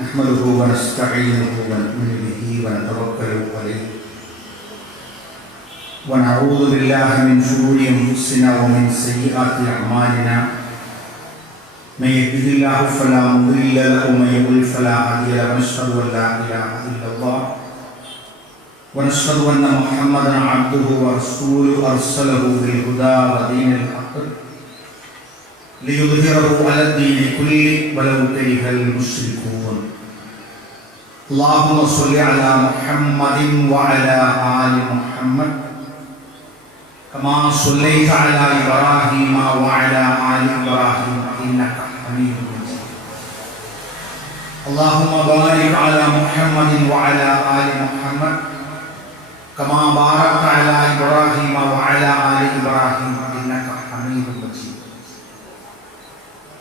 نحمده ونستعينه ونؤمن به ونتوكل عليه ونعوذ بالله من شرور أنفسنا ومن سيئات أعمالنا من يهده الله فلا مضل له ومن يضلل فلا هادي له ونشهد أن لا إله إلا الله ونشهد أن محمدا عبده ورسوله أرسله بالهدى ودين الحق ليظهره على الدين كله ولو كره المشركون اللهم صل على محمد وعلى آل محمد كما صليت على إبراهيم وعلى آل إبراهيم إنك حميد مجيد اللهم بارك على محمد وعلى آل محمد كما باركت على إبراهيم وعلى آل إبراهيم إنك حميد مجيد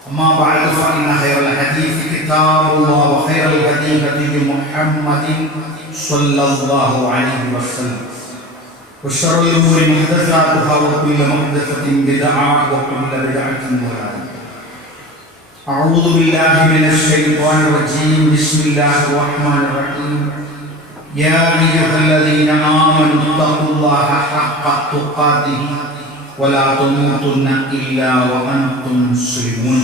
أما بعد فإن خير الحديث كتاب الله وخير الهدي هدي محمد صلى الله عليه وسلم وشر الأمور محدثاتها وكل محدثة بدعة وكل بدعة ضلالة. أعوذ بالله من الشيطان الرجيم. بسم الله الرحمن الرحيم. يا أيها الذين آمنوا اتقوا الله حق تقاته ولا تموتن إلا وأنتم مسلمون.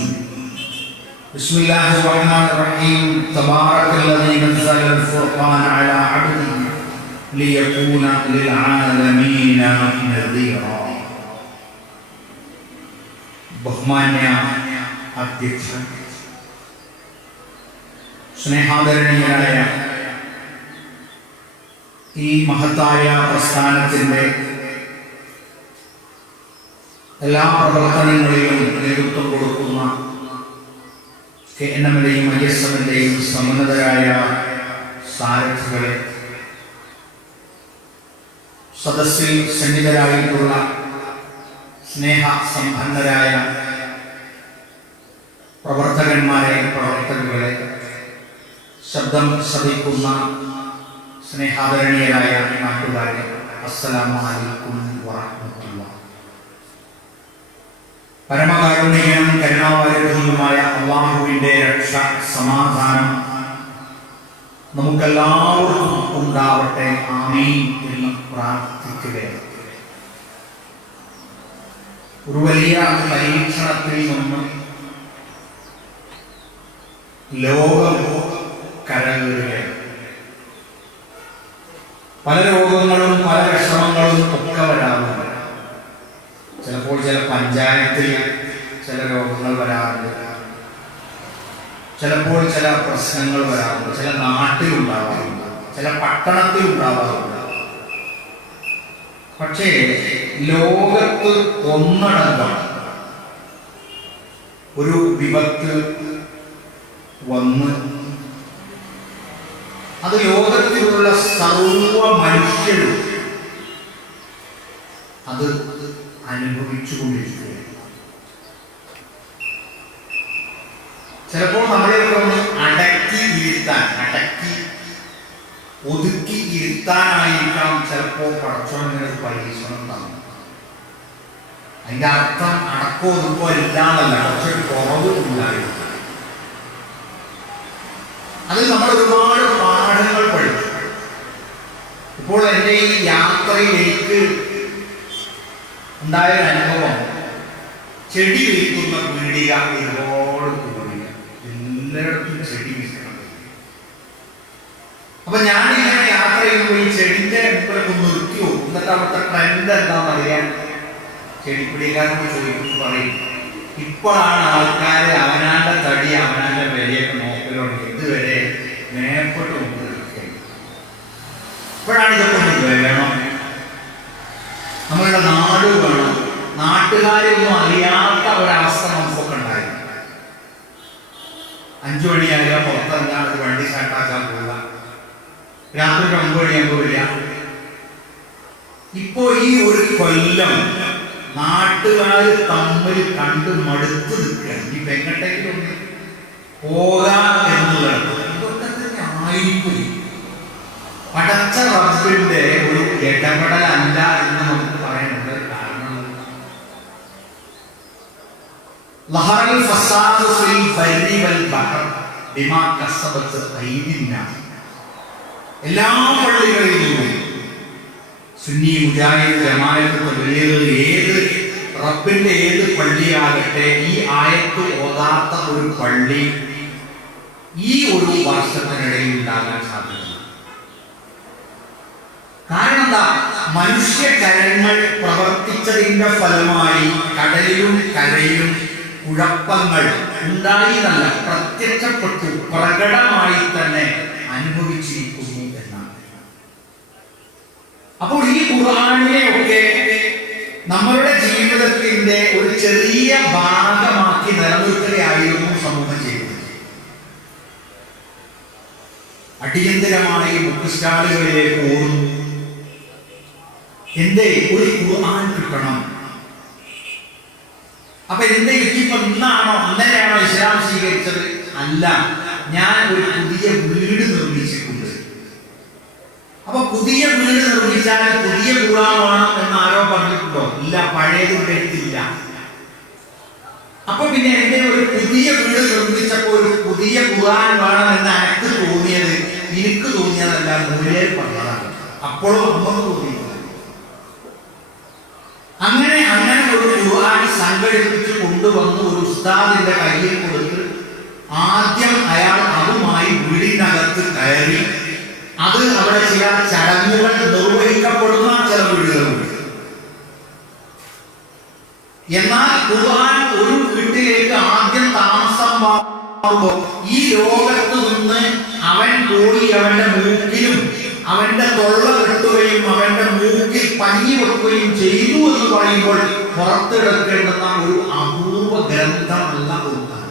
بسم الله الرحمن الرحيم. تبارك الذي نزل الفرقان على عبده ليكون للعالمين نذيرا. ബഹുമാന്യ അധ്യക്ഷൻ, സ്നേഹാദരണീയരായ ഈ മഹത്തായ പ്രസ്ഥാനത്തിൻ്റെ എല്ലാ പ്രവർത്തനങ്ങളിലും നേതൃത്വം കൊടുക്കുന്ന KNM-ന്റെയും ISM-ന്റെയും സമുന്നതരായ സാരഥികളെ, സദസ്സിൽ സന്നിധരായിട്ടുള്ള സ്നേഹസമ്പന്നരായ പ്രവർത്തകന്മാരെ, പ്രവർത്തകരെ, ശബ്ദം ശ്രവിക്കുന്ന സ്നേഹാദരണീയരായ നാട്ടുകാരെ, അസ്സലാമു അലൈക്കും വറഹ്മത്തുള്ളാഹി. പരമകാരുണ്യനും കരുണാവാരിധിയുമായ അല്ലാഹുവിൻ്റെ രക്ഷ, സമാധാനം നമുക്കെല്ലാവർക്കും ഉണ്ടാവട്ടെ. ആമീൻ എന്ന് പ്രാർത്ഥിക്കുകയാണ്. ഒരു വലിയ പരീക്ഷണത്തിൽ നിന്ന് ലോകം കരകയറുകയാണ്. പല രോഗങ്ങളും പല വിഷമങ്ങളും ഒക്കെ വരാറുണ്ട്. ചിലപ്പോൾ ചില പഞ്ചായത്തിൽ ചില രോഗങ്ങൾ വരാറുണ്ട്, ചിലപ്പോൾ ചില പ്രശ്നങ്ങൾ വരാറുണ്ട്, ചില നാട്ടിലുണ്ടാവാറുണ്ട്, ചില പട്ടണത്തിൽ ഉണ്ടാവാറുണ്ട്. പക്ഷേ ലോകത്ത് ഒന്നടങ്കം ഒരു വിപത്ത് വന്ന് അത് ലോകത്തിലുള്ള സർവ മനുഷ്യരും അത് അനുഭവിച്ചുകൊണ്ടിരിക്കുകയാണ്. ചിലപ്പോൾ നമ്മളെയൊക്കെ ഒന്ന് അടക്കി ഒതുക്കി ഇരുത്താനായിരിക്കാം ചിലപ്പോൾ പടച്ചോനെ പരീക്ഷണം തന്നു. അതിൻ്റെ അർത്ഥം അടക്കോ ഒതുക്കോ ഇല്ലാന്നല്ല, കുറച്ചൊരു കുറവ് ഉണ്ടായിരുന്നു. അതിൽ നമ്മൾ ഒരുപാട് പാഠങ്ങൾ പഠിച്ചു. ഇപ്പോൾ എൻ്റെ ഈ യാത്രയിൽ എനിക്ക് ഉണ്ടായ അനുഭവം, ചെടി വിൽക്കുന്ന പീടിക ഒരുപാട് കൂടിയ, എല്ലായിടത്തും ചെടി വിൽക്കണം. അപ്പൊ ഞാനിങ്ങനെ യാത്ര ചെയ്യുമ്പോൾ ഈ ചെടിന്റെ മുമ്പിലൊക്കെ നിർത്തിയോ, എന്നിട്ട് അവിടുത്തെ ട്രെൻഡ് എന്താണെന്ന് അറിയാൻ ചെടിപ്പിടിക്കാരോട് ചോദിച്ചു പറയും. ഇപ്പോഴാണ് ആൾക്കാർ അവനാന്റെ തടി അവനാന്റെ വിലയൊക്കെ നോക്കലുണ്ട്. ഇതുവരെ മേപ്പെട്ട് മുമ്പ് നിൽക്കുകയാണ്. ഇപ്പോഴാണ് ഇതൊക്കെ വേണം, നമ്മളുടെ നാട് വേണം. നാട്ടുകാരൊന്നും അറിയാത്ത ഒരവസ്ഥ നമുക്കൊക്കെ ഉണ്ടായിരുന്നു. 5 മണിയായാൽ പുറത്തിറങ്ങാൻ ഒരു വണ്ടി സ്റ്റാർട്ടാക്കാൻ പോവുക, രാത്രി 9 മണിയാകുമ്പോൾ വരിക. ഇപ്പോ ഈ ഒരു കൊല്ലം നാട്ടുകാർ തമ്മിൽ കണ്ട് മടുത്ത് നിൽക്കുകയാണ്. ഈ വെങ്ങട്ടേക്കൊന്ന് പോകാൻ എന്നുള്ളത് ഇതൊക്കെ തന്നെ ആയിരിക്കും. പടച്ച റബ്ബിന്റെ ഒരു ഇടപെടലല്ല എന്ന് നമുക്ക് പറയാനുണ്ട്. കാരണം ലഹറൽ ഫസാദു ഫിൽ ബർരി വൽ ബഹർ ബിമാ കസബത്ത് ഐദിന്നാസ്. എല്ലാ പള്ളികളിലും സുന്നി, മുജാഹിദ്, ജമാഅത്ത്, തബ്ലീഗ്, ഏത് റബ്ബിന്റെ ഏത് പള്ളിയാകട്ടെ ഈ ആയത്ത് ഓതാത്ത ഒരു പള്ളി ഈ ഒരു വർഷത്തിനിടയിൽ ഉണ്ടാകാൻ സാധ്യത. കാരണം എന്താ? മനുഷ്യ കരങ്ങൾ പ്രവർത്തിച്ചതിന്റെ ഫലമായി കടലിലും കരയിലും കുഴപ്പങ്ങൾ ഉണ്ടായിന്നല്ല, പ്രത്യക്ഷപ്പെട്ടു, പ്രകടമായി തന്നെ അനുഭവിച്ചിരിക്കുന്നു എന്നാണ്. അപ്പോൾ ഈ ഖുർആനിനെയൊക്കെ നമ്മളുടെ ജീവിതത്തിന്റെ ഒരു ചെറിയ ഭാഗമാക്കി നിലനിർത്തുകയായിരുന്നു സമൂഹം ചെയ്തത്. അടിയന്തരമായി ബുക്ക് സ്റ്റാളുകളിലേക്ക് ഓടുന്നു. എന്തേ? ഒരു ഖുർആൻ കിട്ടണം. അപ്പൊ എന്തേ? ഇപ്പൊ ഇന്നാണോ അന്നേരയാണോ ഇസ്ലാം സ്വീകരിച്ചത്? അല്ല, ഞാൻ ഒരു പുതിയ വീട് നിർമ്മിച്ചിട്ടുണ്ട്. അപ്പൊ പുതിയ വീട് നിർമ്മിച്ചാൽ പുതിയ ഖുർആൻ വേണം എന്ന് ആരോ പറഞ്ഞിട്ടുണ്ടോ? ഇല്ല, പഴയത് ഇവിടെ എടുത്തില്ല. അപ്പൊ പിന്നെ എന്റെ ഒരു പുതിയ വീട് നിർമ്മിച്ചപ്പോ ഒരു പുതിയ ഖുർആൻ വേണം എന്ന് എനിക്ക് തോന്നിയത്, എനിക്ക് തോന്നിയതല്ല, മൂലയിൽ പറഞ്ഞതാണ്. അപ്പോഴും അമ്മക്ക് തോന്നിയില്ല. അങ്ങനെ ഒരു ഖുർആൻ സംഘടിപ്പിച്ച് കൊണ്ടുവന്ന് ഒരു ഉസ്താദിന്റെ കയ്യിൽ കൊടുത്ത് ആദ്യം അയാൾ അതുമായി വീടിനകത്ത് കയറി. അത് അവിടെ ചില ചടങ്ങുകൾ നിർവഹിക്കപ്പെടുന്ന ചില വീടുകളുണ്ട്. എന്നാൽ ഖുർആൻ ഒരു വീട്ടിലേക്ക് ആദ്യം താമസമാകുമ്പോൾ ഈ ലോകത്ത് നിന്ന് അവൻ പോയി അവന്റെ മൂക്കിലും അവന്റെ തൊള്ള കെട്ടുകയും അവന്റെ മൂക്കിൽ പഞ്ഞി വെക്കുകയും ചെയ്തു എന്ന് പറയുമ്പോൾ പുറത്തെടുക്കേണ്ടുന്ന ഒരു അപൂർവ ഗ്രന്ഥമല്ല ഖുർആൻ.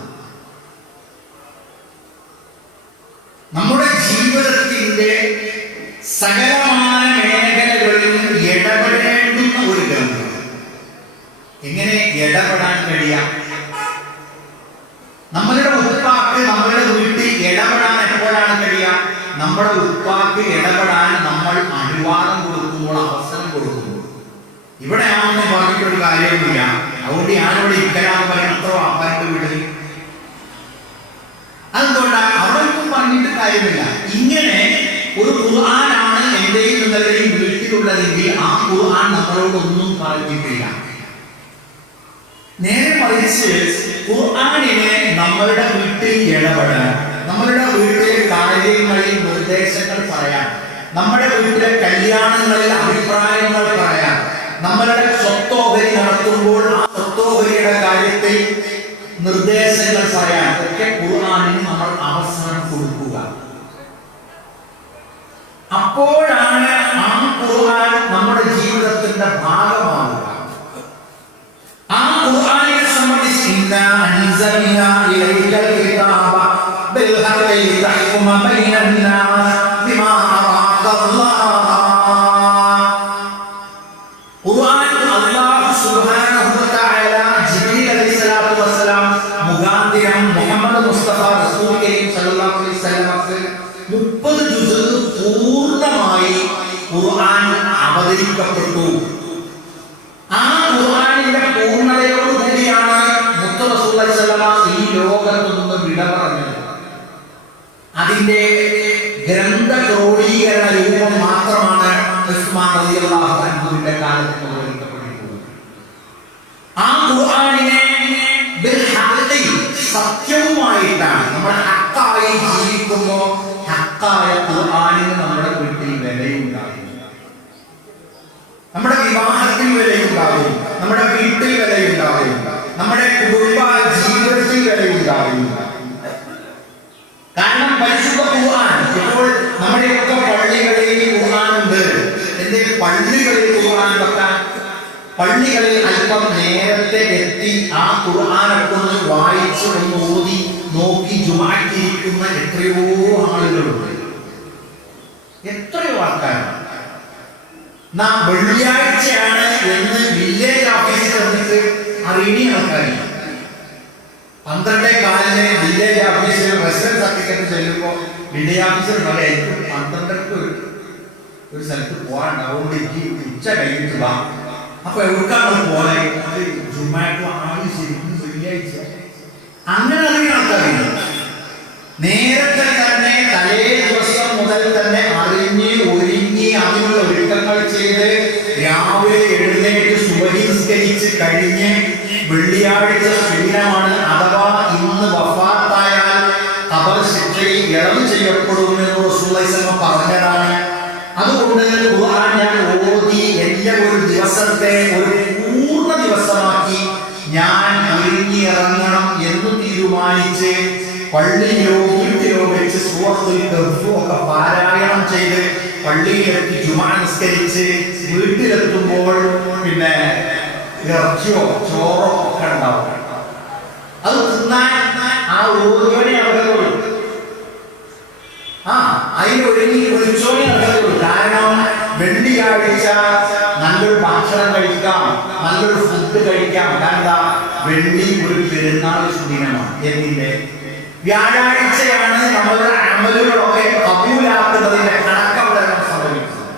നമ്മുടെ ജീവിതത്തിന്റെ സകലമായ മേഖലകളിൽ ഇടപെടേണ്ടുന്ന ഒരു ഗ്രന്ഥം. എങ്ങനെ ഇടപെടാൻ കഴിയാം? നമ്മളുടെ ഉപ്പാക്ക് നമ്മളുടെ വീട്ടിൽ ഇടപെടാൻ എപ്പോഴാണ് കഴിയാം? നമ്മുടെ ഉപ്പാക്ക് ഇടപെടാൻ നമ്മൾ അനുവാദം കൊടുക്കുമ്പോൾ, അവസരം കൊടുക്കുമ്പോൾ. ഇവിടെ ആണെന്ന് പറഞ്ഞിട്ടൊരു കാര്യവുമില്ല. അതുകൊണ്ട് ഞാനിവിടെ ഇരിക്കലാന്ന് പറയുന്ന അത്ര വാപ്പാന്റെ വീട്ടിൽ. അതുകൊണ്ടാണ് അവർക്കും പറഞ്ഞിട്ട് കാര്യമില്ല. ഇങ്ങനെ ഒരു ഖുർആനാണ് എന്റെയും നിങ്ങളുടെയും വീട്ടിലുള്ളതെങ്കിൽ ആ ഖുർആൻ നമ്മളോടൊന്നും പറഞ്ഞിട്ടില്ല. നേരെ മറിച്ച് ഖുർആനിനെ നമ്മളുടെ വീട്ടിൽ ഇടപെടാൻ, നമ്മളുടെ വീട്ടിലെ കാര്യങ്ങളിൽ നിർദ്ദേശങ്ങൾ പറയാൻ, നമ്മുടെ വീട്ടിലെ കല്യാണങ്ങളിൽ അഭിപ്രായങ്ങൾ പറയാൻ, നമ്മളുടെ സ്വത്തോഹരി നടത്തുമ്പോൾ ആ സ്വത്തോഹരിയുടെ കാര്യത്തിൽ നിർദ്ദേശങ്ങൾ പറയാൻ ഒക്കെ ഖുർആനിന് നമ്മൾ അവസരം കൊടുക്കുക. അപ്പോഴാണ് ആ ഖുർആൻ നമ്മുടെ ജീവിതത്തിന്റെ ഭാഗമാവുക. ആ ഖുർആനിനെ സംബന്ധിച്ച് ഇന്നാ അൻസൽനാ ഇലൈക്കൽ കിതാബ ബിൽ ഹഖി തഹ്കുമ ബൈനൻ നാസ് ബിമാ അറാദല്ലാഹ്. ഖുർആൻ അല്ലാഹു സുബ്ഹാനഹു വ തആല ജിബ്രീൽ അലൈഹിസ്സലാത്തു വസ്സലാം മുഖാന്തിരം മുഹമ്മദ് മുസ്തഫ റസൂൽ കരീം സല്ലല്ലാഹു അലൈഹി വസല്ലമക്ക് 30 ജുസ് പൂർണ്ണമായി ഖുർആൻ അവതരിക്കപ്പെട്ടു. ആ ഖുർആനിന്റെ പൂർണ്ണതയോടുകൂടിയാണ് മുത്ത് റസൂലുള്ളാഹി സ്വല്ലല്ലാഹു അലൈഹി വസല്ലം ഈ ലോകത്ത് നിന്ന് വിട പറഞ്ഞത്. അതിന്റെ ഗ്രന്ഥ ക്രോഡീകരണ രൂപം മാത്രമാണ് ഉസ്മാൻ റളിയല്ലാഹു അൻഹുവിന്റെ കാലത്ത് അവതരിക്കപ്പെട്ടിട്ടുള്ളത്. ആ ഖുർആനിനെ സത്യവുമായിട്ടാണ് നമ്മൾ ഹക്കായി ജീവിക്കുമ്പോൾ ഹക്കായ ഖുർആനിന് നമ്മുടെ വീട്ടിൽ വിലയുണ്ടാകും, നമ്മുടെ വിവാഹത്തിൽ വിലയുണ്ടാകും, നമ്മുടെ വീട്ടിൽ വിലയുണ്ടാകും, നമ്മുടെ കുടുംബ ജീവിതത്തിൽ വിലയുണ്ടാകും. കാരണം പരിശുദ്ധ ഖുർആൻ ഇപ്പോൾ നമ്മുടെയൊക്കെ പള്ളികളിൽ ഖുർആനുണ്ട്. എന്റെ പള്ളികളിൽ ഖുർആൻ വെക്കാൻ, പള്ളികളിൽ അല്പം നേരത്തെ എത്തി ആ ഖുർആനൊക്കെ ഒന്ന് വായിച്ച് ഒന്ന് ഓതി നോക്കി ജുമാക്കിയിരിക്കുന്ന എത്രയോ ആളുകളുണ്ട്, എത്രയോ ആൾക്കാരാണ്. നാം വെള്ളിയാഴ്ചയാണ് എന്ന് വില്ലേജ് ഓഫീസിൽ വന്നിട്ട് അറിയുന്ന ആൾക്കാരില്ല. 12:15 വില്ലേജ് ഓഫീസിൽ റെസിഡൻസ് സർട്ടിഫിക്കറ്റ് ചെല്ലുമ്പോൾ വില്ലേജ് ഓഫീസർ പറയാം, എനിക്ക് 12:00 ഒരു സ്ഥലത്ത് പോകാണ്ട്, അതുകൊണ്ട് എനിക്ക് ഉച്ച കഴിഞ്ഞിട്ട് വാ. അപ്പൊ എവിടെക്കാണ് പോലെ ജുമാറ്റോ ആള് ശരിക്കും വെള്ളിയാഴ്ച അങ്ങനെ അറിയുന്ന ആൾക്കാരില്ല. വെള്ളിയാഴ്ച സുദിനമാണ്, അഥവാ ഇന്ന് വഫാത്തായാൽ ഖബർ ശിക്ഷയിൽ ഇളവ് ചെയ്യപ്പെടുമെന്ന് റസൂലുള്ളാഹി സ്വല്ലല്ലാഹു അലൈഹി വസല്ലം പറഞ്ഞതാണ്. അതുകൊണ്ട് ഖുർആൻ ഞാൻ ഓതി എന്റെ ഒരു ദിവസത്തെ ഒരു പൂർണ്ണ ദിവസമാക്കി ഞാൻ ഇറങ്ങണം എന്ന് തീരുമാനിച്ച് പള്ളിയിലോ വീട്ടിലോ വെച്ച് സൂറത്തുൽ കഹ്ഫ് ഒക്കെ പാരായണം ചെയ്ത് പള്ളിയിലെത്തി ജുമാ നിസ്കരിച്ച് വീട്ടിലെത്തുമ്പോൾ പിന്നെ ഇറച്ചിയോ ചോറോ ഒക്കെ ഉണ്ടാവും. അത് തിന്നാൻ ആ ഓരോനെ അവരുള്ളൂ, അതിനൊരുങ്ങി വിളിച്ചോനെ അവരുള്ളൂ. കാരണം വെള്ളിയാഴ്ച നല്ലൊരു ഭക്ഷണം കഴിക്കാം, നല്ലൊരു ഫുഡ് കഴിക്കാം. കാരണം വെള്ളി ഒരു പെരുന്നാൾ സുദിനമാണ്. എന്നിന്റെ വ്യാഴാഴ്ചയാണ് നമ്മളുടെ അമലുകളൊക്കെ കബൂലാക്കുന്നതിന്റെ കണക്കവതരണം സംഭവിക്കുന്നത്.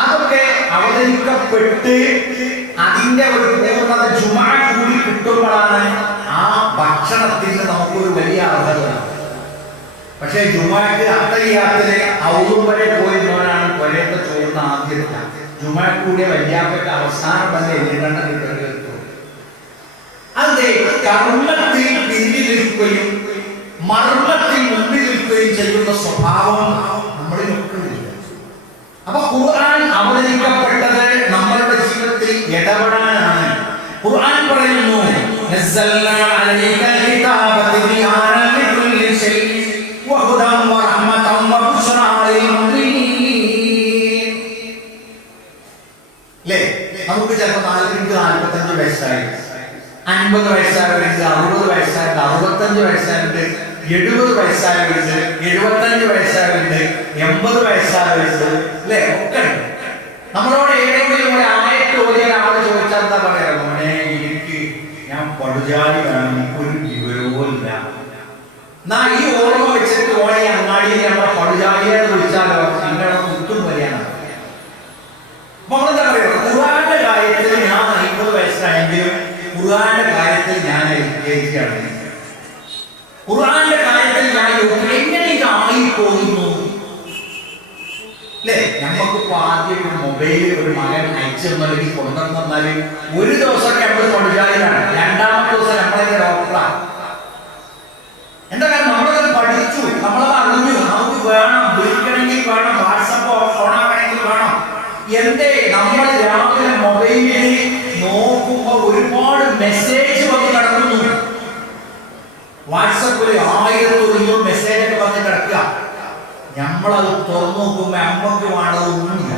അതൊക്കെ അവതരിക്കപ്പെട്ട് അതിന്റെ ഒരു പൂർണ്ണത ജുമാ കൂടി കിട്ടുമ്പോഴാണ് ആ ഭക്ഷണത്തിന് നമുക്കൊരു വലിയ അർഹതയാണ്. പക്ഷെ ജുമാക്ക് അത്തയ്യാത്തിന് ഔദും വരെ പോയിരുന്നവരാണ് കൊലയത്തെ ചോർന്ന ആദ്യത്തെ ജുമാ കൂടിയ വല്യാപ്പറ്റ അവസാനം തന്നെ എഴുതേണ്ട കിട്ടുന്നത്. അതെ, കർമ്മത്തിൽ പിന്നിൽ നിൽക്കുകയും മർമ്മത്തിൽ മുന്നിൽ നിൽക്കുകയും ചെയ്യുന്ന സ്വഭാവം നമ്മളിലൊക്കെ ഇല്ല. അപ്പൊ ഖുർആൻ അവതരിക്കപ്പെട്ടത് നമ്മളുടെ ജീവിതത്തിൽ ഇടപെടാനാണ്. ഖുർആൻ പറയുന്നു, നസ്സൽനാ അലൈക്കൽ കിതാബ തിബിയാനൻ ലികുല്ലി ശൈഇൻ വഹുദൻ വറഹ്മതൻ വബുശ്റാ ലിൽ മുഅ്മിനീൻ. നമുക്ക് ചിലപ്പോൾ 45 വയസ്സായി, 50 വയസ്സായവരുണ്ട്, 60 വയസ്സായവരുണ്ട്, 65 വയസ്സായവരുണ്ട്, 70 വയസ്സായവരുണ്ട്, 75 വയസ്സായവരുണ്ട്, 80 വയസ്സായവരുണ്ട്, അല്ലേ? ഒക്കെ ഉണ്ട്. നമ്മളോട് ഏതെങ്കിലും ഒരു ആയത്ത് ഓതിയ ആള് ചോദിച്ചാൽ എന്താ പറയാ? മോനെ, എനിക്ക് ഞാൻ പടുജാലിയാണ്, എനിക്കൊരു വിവരവും ഇല്ല. എന്നാ ഈ ഓർമ്മ വെച്ചിട്ട് ഓണെ അങ്ങാടിയിൽ നമ്മളെ പടുജാലിയെന്ന് വിളിച്ചാലോ നിങ്ങളുടെ കുത്തും വരികയാണ്. അപ്പൊ നമ്മളെന്താ പറയുക? ഖുർആന്റെ കാര്യത്തിൽ ഞാൻ 50 വയസ്സായെങ്കിലും ഖുർആന്റെ കാര്യത്തിൽ ഞാൻ LKG-യാണ്. ഖുർആന്റെ കാര്യത്തിൽ ഞാൻ എങ്ങനെ ഇതായി പോകുന്നു അല്ലേ? നമുക്കിപ്പോ ആദ്യം ഒരു മൊബൈൽ ഒരു മകൻ അയച്ചെന്നല്ലെങ്കിൽ കൊണ്ടുവന്നാല് ഒരു ദിവസമൊക്കെ നമ്മൾ പടുജാലിയാണ്, രണ്ടാമത്തെ ദിവസം നമ്മളെ ഡോക്ടറാണ്. എന്താ കാരണം? നമ്മളത് പഠിച്ചു, നമ്മളത് അറിഞ്ഞു, നമുക്ക് വേണം, വിളിക്കണമെങ്കിൽ വേണം, വാട്സപ്പ് ഓണാക്കണമെങ്കിൽ വേണം. എന്തേ നമ്മൾ രാവിലെ മൊബൈലിൽ നോക്കുമ്പോ ഒരുപാട് മെസ്സേജ് വന്ന് കിടക്കുന്നു. വാട്സപ്പിൽ 1000 മെസ്സേജ് ഒക്കെ വന്ന് കിടക്കുക. നമ്മളത് തുറന്നു നോക്കുമ്പോ അമ്മക്ക് വേണ്ടതൊന്നുമില്ല.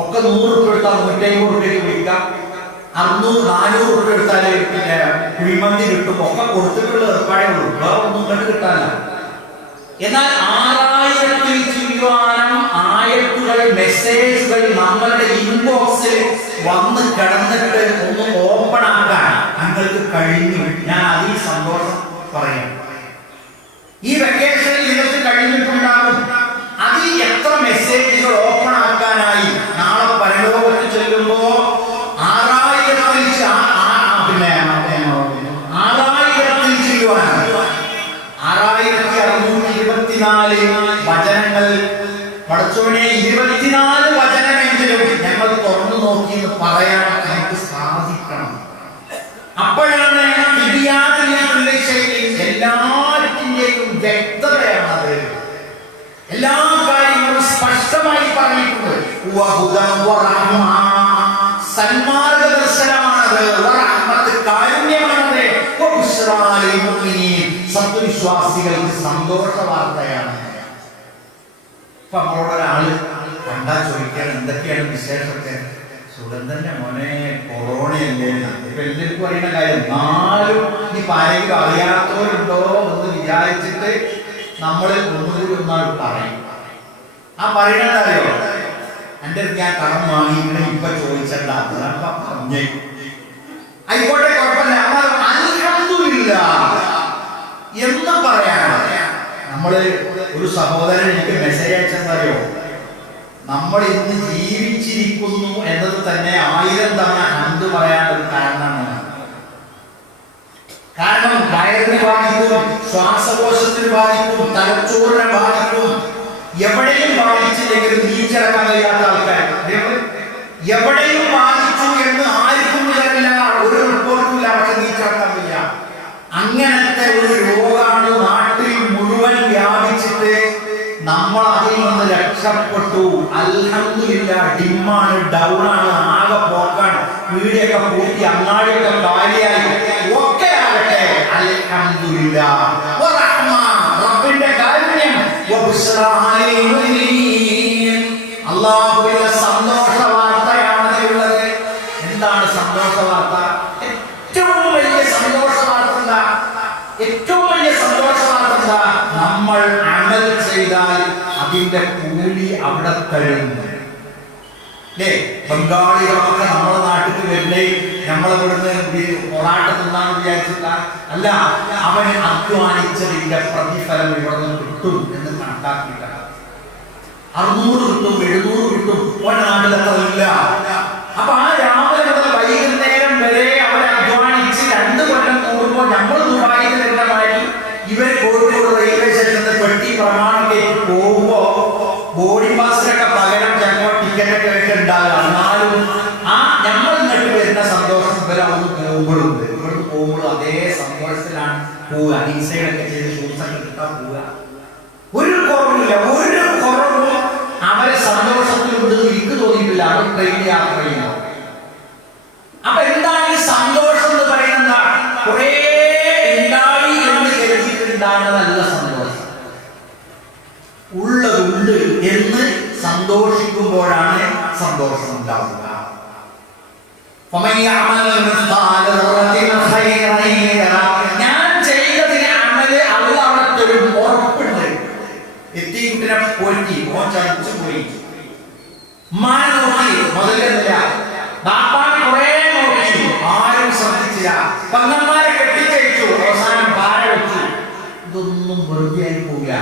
ഒക്കെ 100 രൂപ എടുത്താൽ 150 രൂപയ്ക്ക് വിൽക്കാം, 600 400 രൂപ എടുത്താൽ പിന്നെ കുഴിമന്തി കിട്ടും. ഒക്കെ കൊടുത്തിട്ടുള്ള ഏർപ്പാടേ ഉള്ളൂ, വേറെ ഒന്നും കണ്ടു കിട്ടാനില്ല. എന്നാൽ 6000-ൽ ചില്ലുവാനും ആയത്തുകൾ മെസ്സേജുകൾ നമ്മളുടെ ഇൻബോക്സിൽ വന്ന് കിടന്നിട്ട് ഒന്ന് ഓപ്പൺ ആക്കാൻ നിങ്ങൾക്ക് കഴിഞ്ഞു. ഞാൻ അതിൽ സന്തോഷം പറയാം. ഈ വെക്കേഷനിൽ നിങ്ങൾക്ക് കഴിഞ്ഞിട്ടുണ്ടാകും. അതിൽ എത്ര മെസ്സേജുകൾ ഓപ്പൺ ആക്കാനായി നാളെ പരലോകത്ത് ചെല്ലുമ്പോ 6000-ൽ ചെല്ലുവാനാണ്. 6624 വചനങ്ങൾ. പടച്ചോനെ, 24 വചനമെങ്കിലും ഞങ്ങൾ തുറന്നു നോക്കി എന്ന് പറയാൻ നമുക്ക് സാധിക്കണം. അപ്പോഴാണ് എല്ലാറ്റിന്റെയും വ്യക്തതയാണത്. എല്ലാ കാര്യങ്ങളും സ്പഷ്ടമായി പറഞ്ഞിട്ടുണ്ട്. സന്മാർഗ ദർശനമാണത്, കാരുണ്യമാണത്, സത്വിശ്വാസികൾക്ക് സന്തോഷ വാർത്തയാണ്. ഇപ്പൊ നമ്മളോടൊരാള് കണ്ടാ ചോദിക്കാൻ എന്തൊക്കെയാണ് വിശേഷമൊക്കെ? സുഖം തന്നെ മോനെ, കൊറോണയല്ലേ. ഇപ്പൊ എല്ലാവർക്കും അറിയുന്ന കാര്യം. എന്നാലും ഈ ആരെങ്കിലും അറിയാത്തവരുണ്ടോ എന്ന് വിചാരിച്ചിട്ട് നമ്മൾ ഒന്നുകൂടി ഒന്നാൾ പറയും. ആ പറയണതറിയോ? എൻ്റെ അടുത്ത് ഞാൻ കടം വാങ്ങിയിട്ട് ഇപ്പൊ ചോദിച്ചണ്ട, ആയിക്കോട്ടെ, കുഴപ്പമില്ല, അൽഹംദുലില്ലാഹ് എന്ന് പറയാൻ. നമ്മള് ഒരു സഹോദരൻ എനിക്ക് മെസ്സേജ് അയച്ചെന്നറിയോ? നമ്മൾ ഇന്ന് ജീവിച്ചിരിക്കുന്നു എന്നത് തന്നെ 1000 തവണ ഹംദ് പറയാനൊരു കാരണമാണ്. കാരണം വയറിന് ബാധിക്കും, ശ്വാസകോശത്തിന് ബാധിക്കും, തലച്ചോറിനെ ബാധിക്കും. എവിടെയും ബാധിച്ചില്ലെങ്കിലും നീച്ചിറക്കാൻ കഴിയാത്ത ആൾക്കാർ എവിടെയും ബാധിച്ചു എന്ന് ആർക്കും വിചാരില്ല. അൽഹംദുലില്ലാ ഡിമ്മാണ്, ഡൗൺ ആണ്, ആകെ പോക്കാണ്, വീടിയൊക്കെ പൂട്ടി അങ്ങാടിയൊക്കെ കാലിയായി ഒക്കെ ആകട്ടെ, അൽഹംദുലില്ലാ റബ്ബിന്റെ കാരുണ്യം അല്ലാഹുവിന്റെ സന്തോഷ വാർത്തയാണ് ഉള്ളത്. എന്താണ് സന്തോഷ വാർത്ത? ഏറ്റവും വലിയ സന്തോഷ വാർത്ത എന്താ? ഏറ്റവും വലിയ സന്തോഷ വാർത്ത എന്താ? നമ്മൾ അമൽ ചെയ്താൽ അതിന്റെ കൂലി അവിടെ തരുന്നു. ബംഗാളികളൊക്കെ നമ്മുടെ നാട്ടിൽ വരുന്നേ നമ്മളിവിടുന്ന് പൊറാട്ട തിന്നാന്ന് വിചാരിച്ചില്ല, അല്ല, അവന് അധ്വാനിച്ചതിന്റെ പ്രതിഫലം ഇവിടെ നിന്ന് കിട്ടും എന്ന് കണക്കാക്കിയിട്ടാണ്. 600 കിട്ടും, 700 കിട്ടും, ഒരു നാട്ടിൽ അത്ര ഇല്ല. അപ്പൊ ആ രാവിലെ മുതൽ വൈകുന്നേരം വരെ അവർ അധ്വാനിച്ച് 2 കൊല്ലം കൂടുമ്പോൾ നമ്മൾ ദുബായിൽ വരുന്ന മാതിരി ഇവർ കോഴിക്കോട് റെയിൽവേ സ്റ്റേഷനിൽ പെട്ടി പ്രമാണമൊക്കെ പോകുമ്പോ ബോർഡിംഗ് പാസിനൊക്കെ പകരം ചിലപ്പോൾ ടിക്കറ്റൊക്കെ ഒക്കെ ഉണ്ടാകുക. എന്നാലും ആ നമ്മൾ ഇങ്ങോട്ട് വരുന്ന സന്തോഷം ഇവരെ ഒന്ന് പോകുമ്പോഴുണ്ട്. ഇവിടുന്ന് പോകുമ്പോഴും അതേ സന്തോഷത്തിലാണ് പോവുക. ഹിംസകളൊക്കെ ചെയ്ത് ഷൂസൊക്കെ കിട്ടാൻ പോവുക. ഒരു കുറവില്ല, ഒരു കുറവും അവരെ സന്തോഷത്തിലുണ്ട് എനിക്ക് തോന്നിയിട്ടില്ല. അവർ ട്രെയിൻ യാത്ര ചെയ്യുന്നു. അപ്പൊ എന്താണ് ഈ സന്തോഷം എന്ന് പറയുന്നത്? കുറെ ഉണ്ടായി എന്ന് കരുതിയിട്ടുണ്ടാകുന്നതല്ല സന്തോഷം. ഉള്ളതുണ്ട് എന്ന് സന്തോഷിക്കുമ്പോഴാണ് സന്തോഷം ഉണ്ടാവുക. ഞാൻ ചെയ്തതിന് അമല് അള്ള അവിടെ ഒരു ഉറപ്പുണ്ട്. എത്തിക്കുട്ടിനെ പോറ്റി ഓൻ ചടിച്ചു പോയി. ഉമ്മാനെ നോക്കി മുതലെന്നില്ല, ബാപ്പാനെ കുറെ നോക്കി, ആരും ശ്രദ്ധിച്ചില്ല. പെങ്ങന്മാരെ കെട്ടിക്കഴിച്ചു, അവസാനം പാര വെച്ചു. ഇതൊന്നും വെറുതെ ആയി പോവില്ല.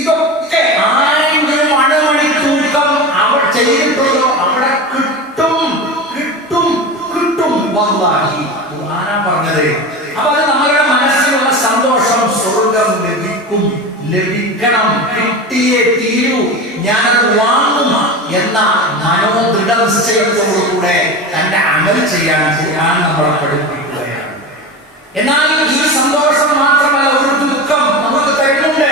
ഇതൊക്കെ ആരെങ്കിലും അണുമണി തൂക്കം അവർ ചെയ്തിട്ടുള്ളോ അവിടെ കിട്ടും, കിട്ടും, കിട്ടും. വല്ലാഹി ഖുർആനാ പറഞ്ഞത്. അപ്പൊ അത് നമ്മളുടെ മനസ്സിലുള്ള സന്തോഷം, സ്വർഗം ലഭിക്കും, ലഭിക്കണം, കിട്ടിയേ തീരൂ, ഞാനത് വാങ്ങും എന്ന മനോദൃഢനിശ്ചയത്തോടുകൂടെ തന്റെ അമൽ ചെയ്യാൻ ഖുർആൻ നമ്മളെ പഠിപ്പിക്കുകയാണ്. എന്നാൽ ഈ സന്തോഷം മാത്രമല്ല, ഒരു ദുഃഖം നമുക്ക് തരുന്നുണ്ട്.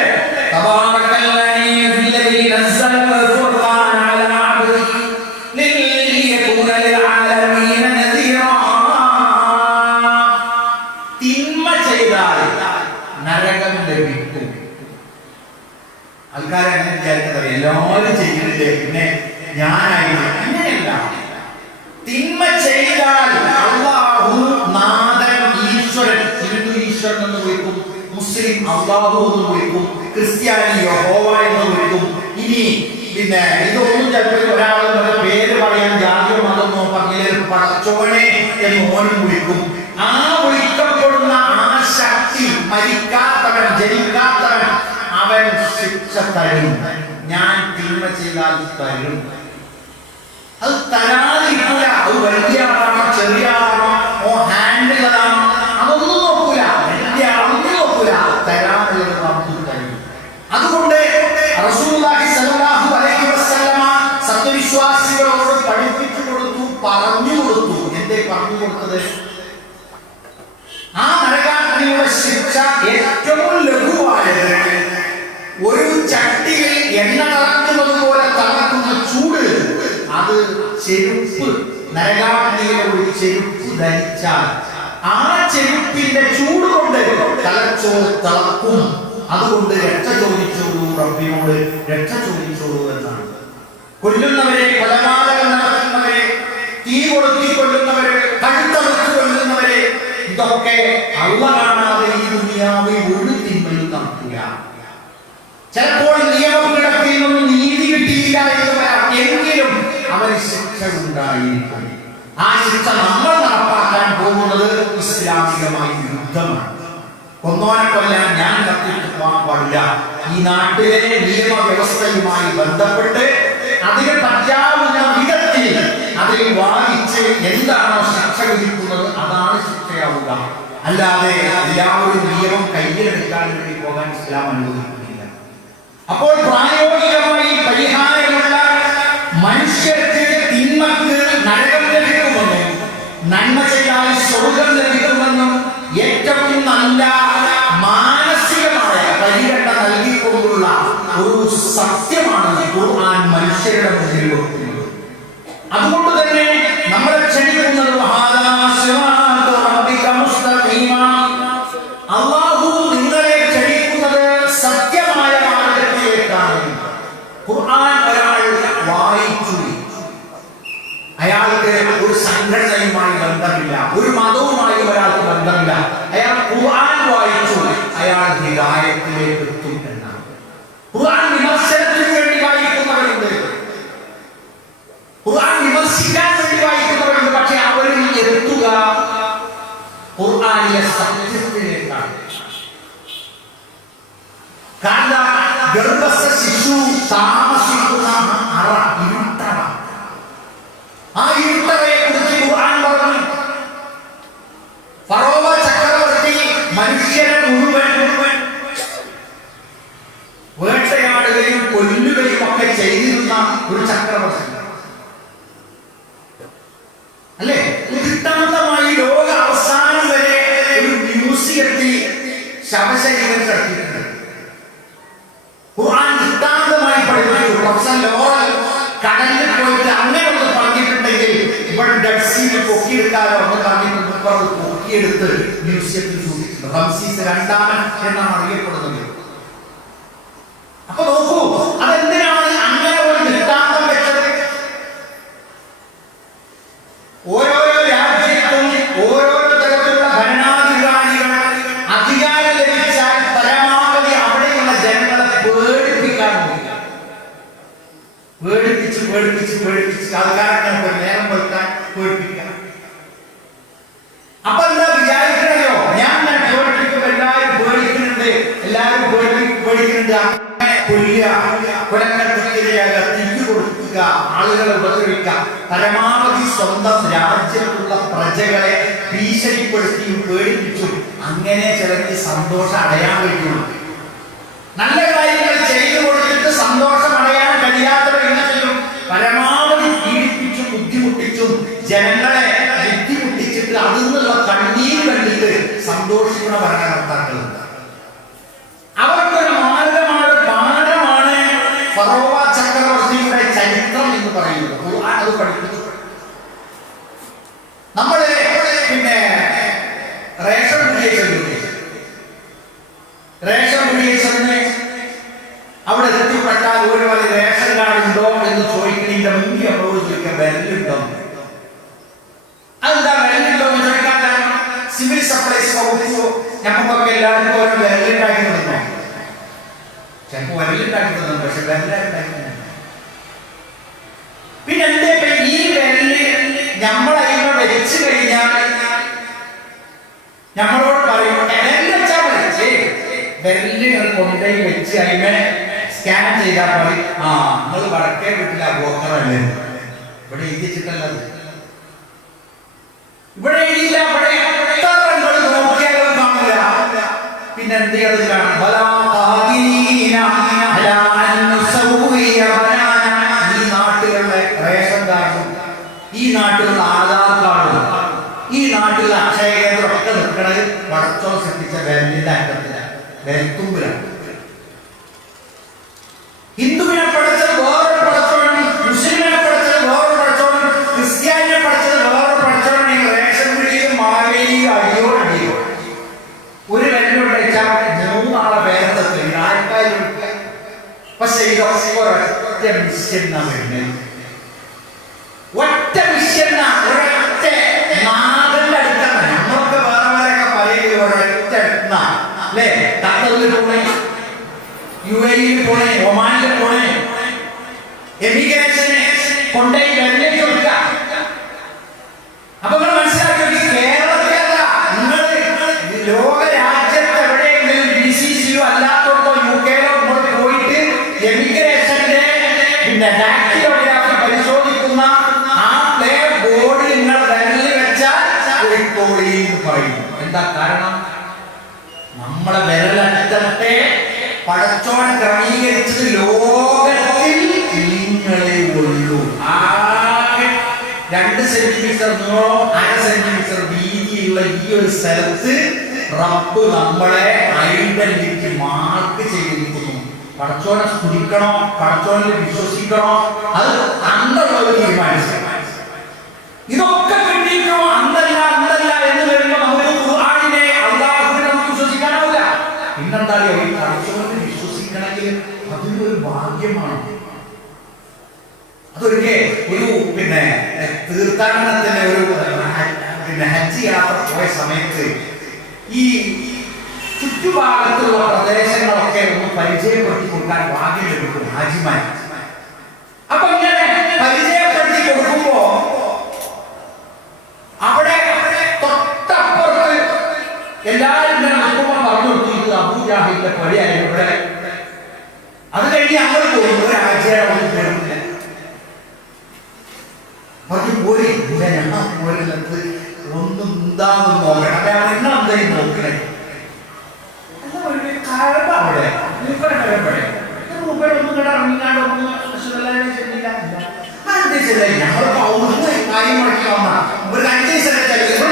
തിന്മ ചെയ്താൽ നരകം ലഭിക്കും. ആൾക്കാരെ അങ്ങനെ വിചാരിക്കുന്നത് എല്ലാവരും ചെയ്യുന്നില്ലേ, പിന്നെ ഞാനായിട്ട്. അങ്ങനെയല്ല. തിന്മ ചെയ്താൽ അല്ലാഹു നാഥൻ, ഈശ്വരൻ, ഹിന്ദു ഈശ്വരൻ എന്ന് വിളിക്കും, മുസ്ലിം അല്ലാഹു എന്ന് വിളിക്കും, ക്രിസ്ത്യാനി യഹോവ എന്ന് വിളിക്കും. ഇനി പിന്നെ ഇതൊന്നും ചിലപ്പോൾ ഒരാളെ പേര് പറയാൻ ജാതിയോ മതമോ പറഞ്ഞില്ല, പടച്ചോനെ എന്ന് ഓനും വിളിക്കും. ആ വിളിക്കപ്പെടുന്ന ആ ശക്തി മരിക്കാത്തവൻ, ജനിക്കാത്തവൻ, അവൻ ശിക്ഷ തരും. ഞാൻ തിന്മ ചെയ്താൽ തരും. അത് തരാതിരിക്കില്ല. അത് വലിയ ആളാണോ ചെറിയ ആളാണോ, ഓ ഹാൻഡിലാണോ, അതൊന്നും നോക്കൂല. വലിയ ആളൊന്നും നോക്കൂല. തരാനുള്ളത് നമുക്ക് തരും. അതുകൊണ്ട് റസൂലുള്ളാഹി സ്വല്ലല്ലാഹു അലൈഹി വസല്ലമ സത്യവിശ്വാസികളോട് പഠിപ്പിച്ചു കൊടുത്തു, പറഞ്ഞു കൊടുത്തു. എന്തേ പറഞ്ഞു കൊടുത്തത്? ആ നരകാഗ്നിയുടെ ശിക്ഷ ഏറ്റവും ലഘുവായത് ഒരു ചട്ടിയിൽ എണ്ണ തളക്കുന്നത് പോലെ തളക്കുന്ന ചൂട്. അത് ചെരുപ്പ്, നരകാഗ്നിയിലെ ഒരു ചെരുപ്പ് ധരിച്ചാൽ ആ ചെരുപ്പിന്റെ ചൂട് കൊണ്ട് തലച്ചോ തിളക്കും. അതുകൊണ്ട് രക്ഷ ചോദിച്ചോളൂ, റബ്ബിനോട് രക്ഷ ചോദിച്ചോളൂ എന്നാണ്. കൊല്ലുന്നവരെ, കൊലപാതകം നടത്തുന്നവരെ, തീ കൊളുത്തി കൊല്ലുന്നവരെ, കഴുത്തറുത്ത് കൊല്ലുന്നവരെ, ഇതൊക്കെ അല്ലാഹു കാണാതെ ഈ ദുനിയാവിൽ ഒരു തിന്മയും നടക്കില്ല. ചിലപ്പോൾ നിയമപീഠത്തിൽ നിന്നും നീതി കിട്ടിയില്ല എന്ന് വരാം, എങ്കിലും അവന് ശിക്ഷ ഉണ്ടായിരിക്കും. ആ ശിക്ഷ നമ്മൾ നടപ്പാക്കാൻ പോകുന്നത് ഇസ്ലാമികമായ യുദ്ധമാണ്. കൊന്നോനെ കൊല്ലാൻ ഞാൻ കത്തിട്ട് പോകാൻ പാടില്ല. ഈ നാട്ടിലെ നിയമവ്യവസ്ഥയുമായി ബന്ധപ്പെട്ട് അതിന് പറ്റാവുന്ന വിധത്തിൽ അതിൽ വാദിച്ച് എന്താണോ ശിക്ഷ വിധിക്കുന്നത് അതാണ് ശിക്ഷയാവുക. അല്ലാതെ എല്ലാവരും നിയമം കയ്യിലെടുക്കാൻ വേണ്ടി പോകാൻ ഇസ്ലാം അനുവദിക്കുന്നില്ല. അപ്പോൾ പ്രായോഗികമായി പരിഹാരമുള്ള മനുഷ്യർക്ക് തിന്മക്ക് നരകം ലഭിക്കുമെന്നും നന്മ ചെയ്താൽ സ്വർഗം ലഭിക്കുമെന്നും ഏറ്റവും നല്ല മാനസികമായ പരിഗണന നൽകിക്കൊണ്ടുള്ള ഒരു സത്യമാണ് ഖുർആൻ മനുഷ്യരുടെ മുന്നിൽ വെക്കുന്നത്. അതുകൊണ്ട് തന്നെ നമ്മളെ ക്ഷണിക്കുന്നത് അല്ലാഹു നിങ്ങളെ ക്ഷണിക്കുന്നത് സത്യമായ മാർഗത്തിലേക്കാണ്. ഖുർആൻ ഒരാൾ വായിച്ചു, അയാൾക്ക് ഒരു സംഘടനയുമായി ബന്ധമില്ല, ഒരു മതവുമായി ഒരാൾക്ക് ബന്ധമില്ല. അയാൾ ഖുർആൻ വായിച്ചു, അയാൾ ഹിദായത്തിലേക്ക് എത്തും എന്നാണ്. ഖുർആൻ വിമർശനത്തിന് വേണ്ടി വായിക്കുന്നവരുണ്ട്, ഖുർആൻ വിമർശിക്കാൻ വേണ്ടി വായിക്കുന്നവരുണ്ട്. പക്ഷെ അവരിൽ എത്തുക ഖുർആനിലെ സത്യത്തിലേക്കാണ്. കാരണം ഗർഭസ്ഥ ശിശു താമസിക്കുന്ന അറ ഇരുട്ടറ, ആ ഇരുട്ടറയെ കുറിച്ച് ഖുർആൻ പറഞ്ഞു. ഫറോവ ചക്രവർത്തി മനുഷ്യരെ മുഴുവൻ വേട്ടയാടുകയും കൊല്ലുകയും ഒക്കെ ചെയ്തിരുന്ന ഒരു ചക്രവർത്തി അല്ലേ? ദൃഷ്ടാന്തമായി ലോക അവസാനം വരെ ഒരു മ്യൂസിയത്തിൽ ശവശരീരം കടത്തിയിട്ടുണ്ട്. ഖുർആൻ ദൃഷ്ടാന്തമായി പഠിപ്പിച്ചു. പ്രൊഫസർ ലോറൽ കടലിൽ പോയിട്ട് അങ്ങനെ ഒന്ന് പറഞ്ഞിട്ടുണ്ടെങ്കിൽ ഇവിടെ ഡെഡ് സീയിൽ പൊക്കിയെടുക്കാനോ ഒന്ന് പറഞ്ഞിട്ടുണ്ട്. പൊക്കിയെടുത്ത് മ്യൂസിയത്തിൽ സൂക്ഷിച്ചിട്ടുണ്ട്. റംസീസ് രണ്ടാമൻ എന്നാണ് അറിയപ്പെടുന്നത്. അപ്പൊ നോക്കൂ, അതെന്തിനാണ് അങ്ങനെ ഒരു ദൃഷ്ടാന്തം വെച്ചത്? ഓരോരോ രാജ്യത്തും ഓരോരോ തരത്തിലുള്ള ഭരണാധികാരികൾ അധികാരം ലഭിച്ചാൽ പരമാവധി അവിടെയുള്ള ജനങ്ങളെ പേടിപ്പിക്കാൻ നോക്കുക. പേടിപ്പിച്ച് ആൾക്കാരെ നേരം കൊടുക്കാൻ പേടിപ്പിക്കാം. അപ്പൊ എന്താ വിചാരിക്കണോ? ഞാൻ പേടിപ്പിക്കും, എല്ലാവരും പേടിക്കുന്നുണ്ട്, എല്ലാവരും പേടിക്കുന്നുണ്ട്. തിരിഞ്ഞു കൊടുക്കുക, ആളുകളെ ഉപദ്രവിക്കുക, പരമാവധി സ്വന്തം രാജ്യത്തുള്ള പ്രജകളെ ഭീഷണിപ്പെടുത്തിയും പേടിപ്പിച്ചും അങ്ങനെ ചിലർക്ക് സന്തോഷം അടയാൻ കഴിയുള്ളൂ. നല്ല കാര്യങ്ങൾ ചെയ്തു കൊടുത്തിട്ട് സന്തോഷം അടയാൻ കഴിയാത്തവർ എങ്ങനെ ചെയ്യും? പരമാവധി പീഡിപ്പിച്ചും ബുദ്ധിമുട്ടിച്ചും ജനങ്ങളെ ബുദ്ധിമുട്ടിച്ചിട്ട് അതിൽ നിന്നുള്ള കണ്ണീര് കണ്ടിട്ട് സന്തോഷിക്കുന്ന ഭരണകർത്താക്കളുണ്ട്. അവർക്കൊരു മാർഗമാണ്, പാഠമാണ് ഫറോവ ചക്രവർത്തിയുടെ ചരിത്രം എന്ന് പറയുന്നത്. ഖുർആൻ അത് പഠിപ്പിച്ചു. നമ്മള് പിന്നെ റേഷൻ കുടിയെ ചെന്ന് അവിടെ എത്തിപ്പെട്ടാൽ ഒരു വലിയ റേഷൻ കാർഡ് ഉണ്ടോ എന്ന് ചോദിക്കുന്നതിന്റെ മുന്നിൽ അവരോട് ചോദിക്കാൻ വിരലുണ്ടോ? അതെന്താ വിരലുണ്ടോ എന്ന് ചോദിക്കാൻ? സിവിൽ സപ്ലൈസ് വകുപ്പ് ഞമ്മക്കൊക്കെ എല്ലാവർക്കും ഓരോ വിരലുണ്ടാക്കി തന്നോ? ചിലപ്പോൾ വിരലുണ്ടാക്കി തന്നു, പക്ഷെ വിരലുണ്ടാക്കി തന്നെ. പിന്നെ എന്തേ ഈ വിരല് നമ്മളതിനെ വെച്ച് കഴിഞ്ഞാൽ നമ്മളോട് പറയും വിരല് വെച്ചാൽ മതി. വിരലുകൾ കൊണ്ടുപോയി വെച്ച് അതിനെ സ്കാൻ ചെയ്താൽ മതി. ആ, നിങ്ങൾ വടക്കേ വീട്ടിലെ ബ്രോക്കറല്ലേ? ഇവിടെ എഴുതിച്ചിട്ടല്ല, ഇവിടെ എഴുതിയില്ല. ഇവിടെ എത്ര നിങ്ങൾ നോക്കിയാലും കാണില്ല. പിന്നെ എന്ത് ചെയ്തിട്ടാണ് ഈ നാട്ടിലുള്ള റേഷൻ കാർഡും ഈ നാട്ടിലുള്ള ആധാർ കാർഡും ഈ നാട്ടിലുള്ള അക്ഷയ കേന്ദ്രം ഒക്കെ നിൽക്കുന്നത് പടച്ചോ സൃഷ്ടിച്ച വിരലിന്റെ അറ്റത്തിലാണ്, വിരൽത്തുമ്പിലാണ്. ഹിന്ദുവിനെ പഠിച്ചത് വേറൊരു പഠിച്ചോണം, മുസ്ലിമിനെ പഠിച്ചത് വേറൊരു പഠിച്ചോണം, ക്രിസ്ത്യാനിനെ പഠിച്ചത് വേറൊരു പഠിച്ചോണം. ഈ റേഷൻ പിടിയും മാവേലിയും അടിയോ ഒരു വിരലോട് വെച്ചാൽ മൂന്നാളെ പേരെത്തി ആൾക്കാരും. പക്ഷെ ഇതൊക്കെ ഒരൊറ്റ മിഷൻ വരുന്നത്, ഒറ്റ മിഷൻ, ഒരൊറ്റ നാടിന്റെ അടുത്താണ്. നമ്മളൊക്കെ വേറെ വേറെയൊക്കെ പറയുന്നത് ഒരൊറ്റ അല്ലേ? ഖത്തറിൽ പോണേ, UAE പോണേ, ഒമാനിൽ പോണേ, എമിഗ്രേഷനെ കൊണ്ടുപോയി വിരലേക്ക് കൊടുക്കുക. അപ്പൊ നിങ്ങൾ മനസ്സിലാക്കി, കേരളത്തിലല്ല, നിങ്ങൾ ലോക രാജ്യത്ത് എവിടെയെങ്കിലും BCCയോ അല്ലാത്തോ UK-ലോ പോയിട്ട് എമിഗ്രേഷന്റെ പിന്നെ ഡാക്ടിലോഗ്രാഫി പരിശോധിക്കുന്ന ആ പ്ലേ ബോർഡ് നിങ്ങൾ വിരലിൽ വെച്ചാൽ കോഴിക്കോടി പറയും. എന്താ കാരണം? നമ്മളെ വിരലറ്റത്തെ പടച്ചോൻ ക്രമീകരിച്ചത് ലോകത്തിൽ നിങ്ങളെ ഉള്ളൂ. ആകെ 2 സെന്റിമീറ്റർ നീളവും 1/2 സെന്റിമീറ്റർ വീതിയുള്ള ഈ ഒരു സ്ഥലത്ത് റബ്ബ് നമ്മളെ ഐഡന്റിറ്റി മാർക്ക് ചെയ്തിരിക്കുന്നു. പടച്ചോനെ സ്തുതിക്കണോ, പടച്ചോനിൽ വിശ്വസിക്കണോ, അത് അന്തമുള്ളവർ തീരുമാനിച്ചു. ഇതൊക്കെ കിട്ടിയിട്ടോ അന്തല്ല എന്ന് വരുമ്പോൾ നമുക്ക് ഖുർആനിനെ അല്ലാഹുവിനെ നമുക്ക് വിശ്വസിക്കാനാവില്ല. പിന്നെന്താ ഈ പടച്ചോനെ വിശ്വസിക്കണമെങ്കിൽ അതൊരു ഭാഗ്യമാണ്. അതൊരിക്കൽ ഒരു തീർത്ഥാടനത്തിന് ഒരു ഹജ്ജ് യാത്ര പോയ സമയത്ത് ഈ ചുറ്റുഭാഗത്തുള്ള പ്രദേശങ്ങളൊക്കെ ഒന്ന് പരിചയപ്പെടുത്തി കൊടുക്കാൻ ഭാഗ്യം ലഭിക്കും ഹാജിമാൻ. അപ്പൊ ഇങ്ങനെ പരിചയപ്പെടുത്തി കൊടുക്കുമ്പോ അവിടെ തൊട്ടപ്പുറത്ത് എല്ലാവരും ഇങ്ങനെ നിൽക്കുമ്പോൾ പറഞ്ഞു കൊടുത്തു അബൂജാഹിലിന്റെ പടിയായിരുന്നു ഇവിടെ. അത് കഴിഞ്ഞ് ഞങ്ങൾ പോകും ഒരു ആഴ്ചയുടെ വരുന്നില്ല പറഞ്ഞു പോയി ഞങ്ങൾ പോരുന്നത് ഒന്നും എന്താന്ന് നോക്കണം. അപ്പൊ അവൻ എന്നെന്തായും നോക്കണേ അവിടെ ഒന്നും കിടങ്ങിങ്ങാണ്ട് ഞങ്ങൾ പൗർന്ന് കാര്യം മുടക്കി വന്ന ഒരു 5 ദിവസം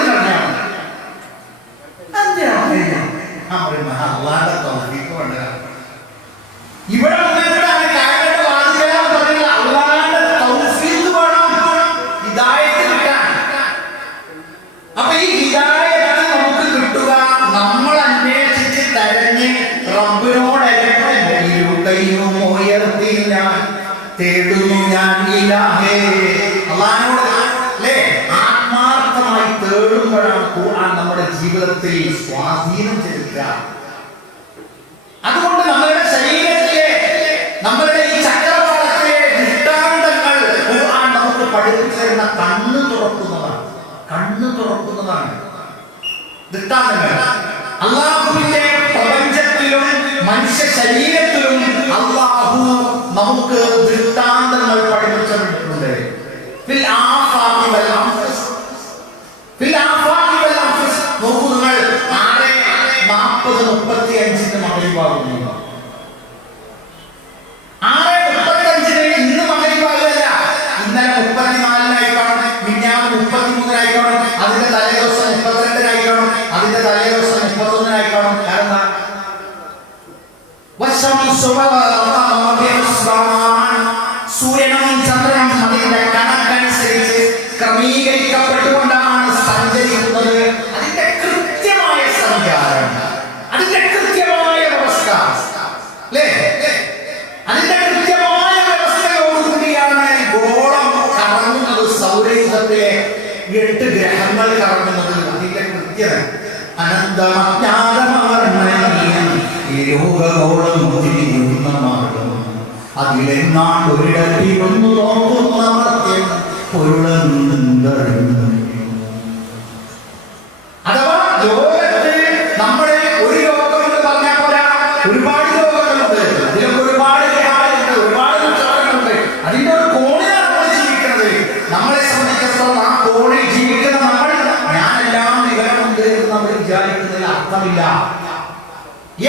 അള്ളാന്റെ തൗഫീഖ് കൊണ്ടുവരാം. ഇവിടെ തേടുന്നു ഞാൻ ഇലാഹേ. അല്ലാഹുവോട് അല്ലേ ആത്മാർത്ഥമായി തേടുമ്പോഴാണ് ഖുർആൻ നമ്മുടെ ജീവിതത്തിൽ സ്വാധീനം ചെലുത്തുക. അതുകൊണ്ട് നമ്മളുടെ ശരീരത്തിലെ നമ്മളുടെ ഈ ചക്രവാളത്തിലെ ദൃഷ്ടാന്തങ്ങൾ ഖുർആൻ നമുക്ക് പഠിപ്പിച്ചു തരുന്ന കണ്ണ് തുറക്കുന്നതാണ് ദൃഷ്ടാന്തങ്ങൾ. അല്ലാഹുവിന്റെ പ്രപഞ്ചത്തിലും മനുഷ്യ ശരീരത്തിലും അല്ലാഹു നമുക്ക് ദൃഷ്ടാന്തങ്ങൾ പഠിപ്പിച്ചിട്ടുണ്ട്. നോക്കൂ നിങ്ങൾ 6:40-35 മഗ്‌രിബാകുന്നു. 6:35 ഇന്ന് മഗ്‌രിബാകല്ല, ഇന്നലെ 34-നായിക്കാണും, മിഞ്ഞാന്ന് 33-നായിക്കാണും, അതിന്റെ തലേദിവസം 32-നായിക്കാണും, അതിന്റെ തലേദിവസം 31-നായിക്കാണും. കാരണം സൂര്യനും ചന്ദ്രനും അതിന്റെ കണക്കനുസരിച്ച് ക്രമീകരിക്കപ്പെട്ടുകൊണ്ടാണ് സഞ്ചരിക്കുന്നത്. അതിന്റെ കൃത്യമായ സഞ്ചാരം, അതിന്റെ കൃത്യമായ വ്യവസ്ഥ, അതിന്റെ കൃത്യമായ വ്യവസ്ഥയോടുകൂടിയാണ് ഗോളം കറങ്ങുന്നത്. സൗരയൂഥത്തിലെ 8 ഗ്രഹങ്ങൾ കറങ്ങുന്നത് അതിന്റെ കൃത്യത. അതിലെങ്ങാണ്ട് ഒരിടത്തിലൊന്നു നോക്കുന്ന മർത്യൻ അഥവാ ലോകത്ത് നമ്മുടെ ഒരു ലോകം എന്ന് പറഞ്ഞാൽ പോരാ, ഒരുപാട് ലോകങ്ങളുണ്ട്. അതിലൊക്കെ ഒരുപാട് ഗ്രഹങ്ങളുണ്ട്, ഒരുപാട് നക്ഷത്രങ്ങളുണ്ട്. അതിന്റെ ഒരു കോണിലാണ് നമ്മൾ ജീവിക്കുന്നത്. നമ്മളെ സംബന്ധിച്ചിടത്തോളം ആ കോണിൽ ജീവിക്കുന്ന നമ്മൾ ഞാനെല്ലാം വിവരമുണ്ട് എന്ന് നമ്മൾ വിചാരിക്കുന്നതിൽ അർത്ഥമില്ല.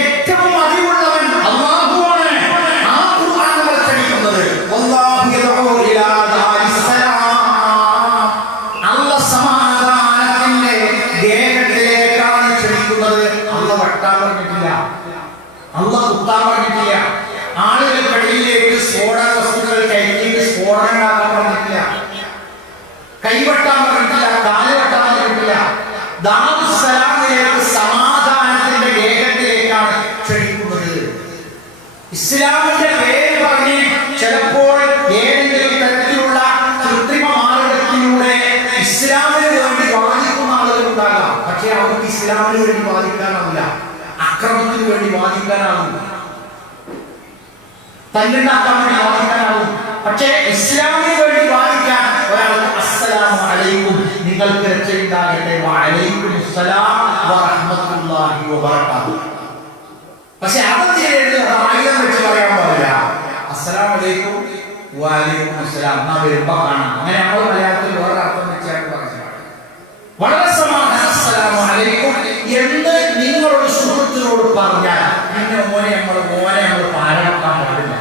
ഏറ്റവും അറിവുള്ളവൻ അല്ലാഹുവാണ്. ആ ഖുർആൻ നമ്മൾ പഠിക്കുന്നത് വല്ലാഹു യദഉ ഇലാ ദാരിസ്സലാം, അല്ലാഹ് സമാധാനത്തിന്റെ ദേഹത്തിലേക്കാണ് ക്ഷണിക്കുന്നത്. അല്ലാഹ് വട്ടാൻ പറഞ്ഞിട്ടില്ല, അല്ലാഹ് കുത്താൻ പറഞ്ഞിട്ടില്ല, ആളുകൾക്കിടയിലേക്ക് സ്ഫോടന വസ്തുക്കൾ കയറ്റിയിട്ട് സ്ഫോടനം ഉണ്ടാക്കാൻ പറഞ്ഞിട്ടില്ല, കൈവെട്ടാൻ പറഞ്ഞിട്ടില്ല, കാല് വെട്ടാൻ പറഞ്ഞിട്ടില്ല. ദാറുസ്സലാമിലേക്ക് സമാധാനത്തിന്റെ ദേഹത്തിലേക്കാണ് ക്ഷണിക്കുന്നത്. ഇസ്ലാമിന്റെ പേര് പറഞ്ഞ് ചിലപ്പോൾ ഏതെങ്കിലും തരത്തിലുള്ള കൃത്രിമ മാർഗത്തിലൂടെ ഇസ്ലാമിന് വേണ്ടി വാദിക്കുന്ന ആളുകൾ ഉണ്ടാകാം. പക്ഷെ അവർക്ക് ഇസ്ലാമിന് വേണ്ടി വാദിക്കാനാവില്ല, അക്രമത്തിന് വേണ്ടി വാദിക്കാനാവും, തല്ലുണ്ടാക്കാൻ വേണ്ടി വാദിക്കാനാവും. പക്ഷേ ഇസ്ലാമിന് വേണ്ടി വാദിക്കാൻ ഒരാൾക്ക് അസ്സലാമു അലൈക്കും, നിങ്ങൾക്ക് രക്ഷയുണ്ടാകട്ടെ, വഅലൈക്കും അസ്സലാം വറഹ്മത്തുള്ളാഹി വബറകാതുഹു. പക്ഷെ അതെന്തിനാണ് ആയുധം വെച്ച് പറയാൻ പാടില്ല. അസ്സലാമു അലൈക്കും വഅലൈക്കും അസ്സലാം എന്നാ വരുമ്പോ കാണാം. അങ്ങനെ നമ്മൾ മലയാളത്തിൽ വേറെ അർത്ഥം വെച്ചാൽ വളരെ സമാധാനം അസ്സലാമു അലൈക്കും എന്ന് നിങ്ങളോട് സുഹൃത്തിനോട് പറഞ്ഞാൽ പിന്നെ മോനെ നമ്മൾ പാരാക്കാൻ പാടില്ല.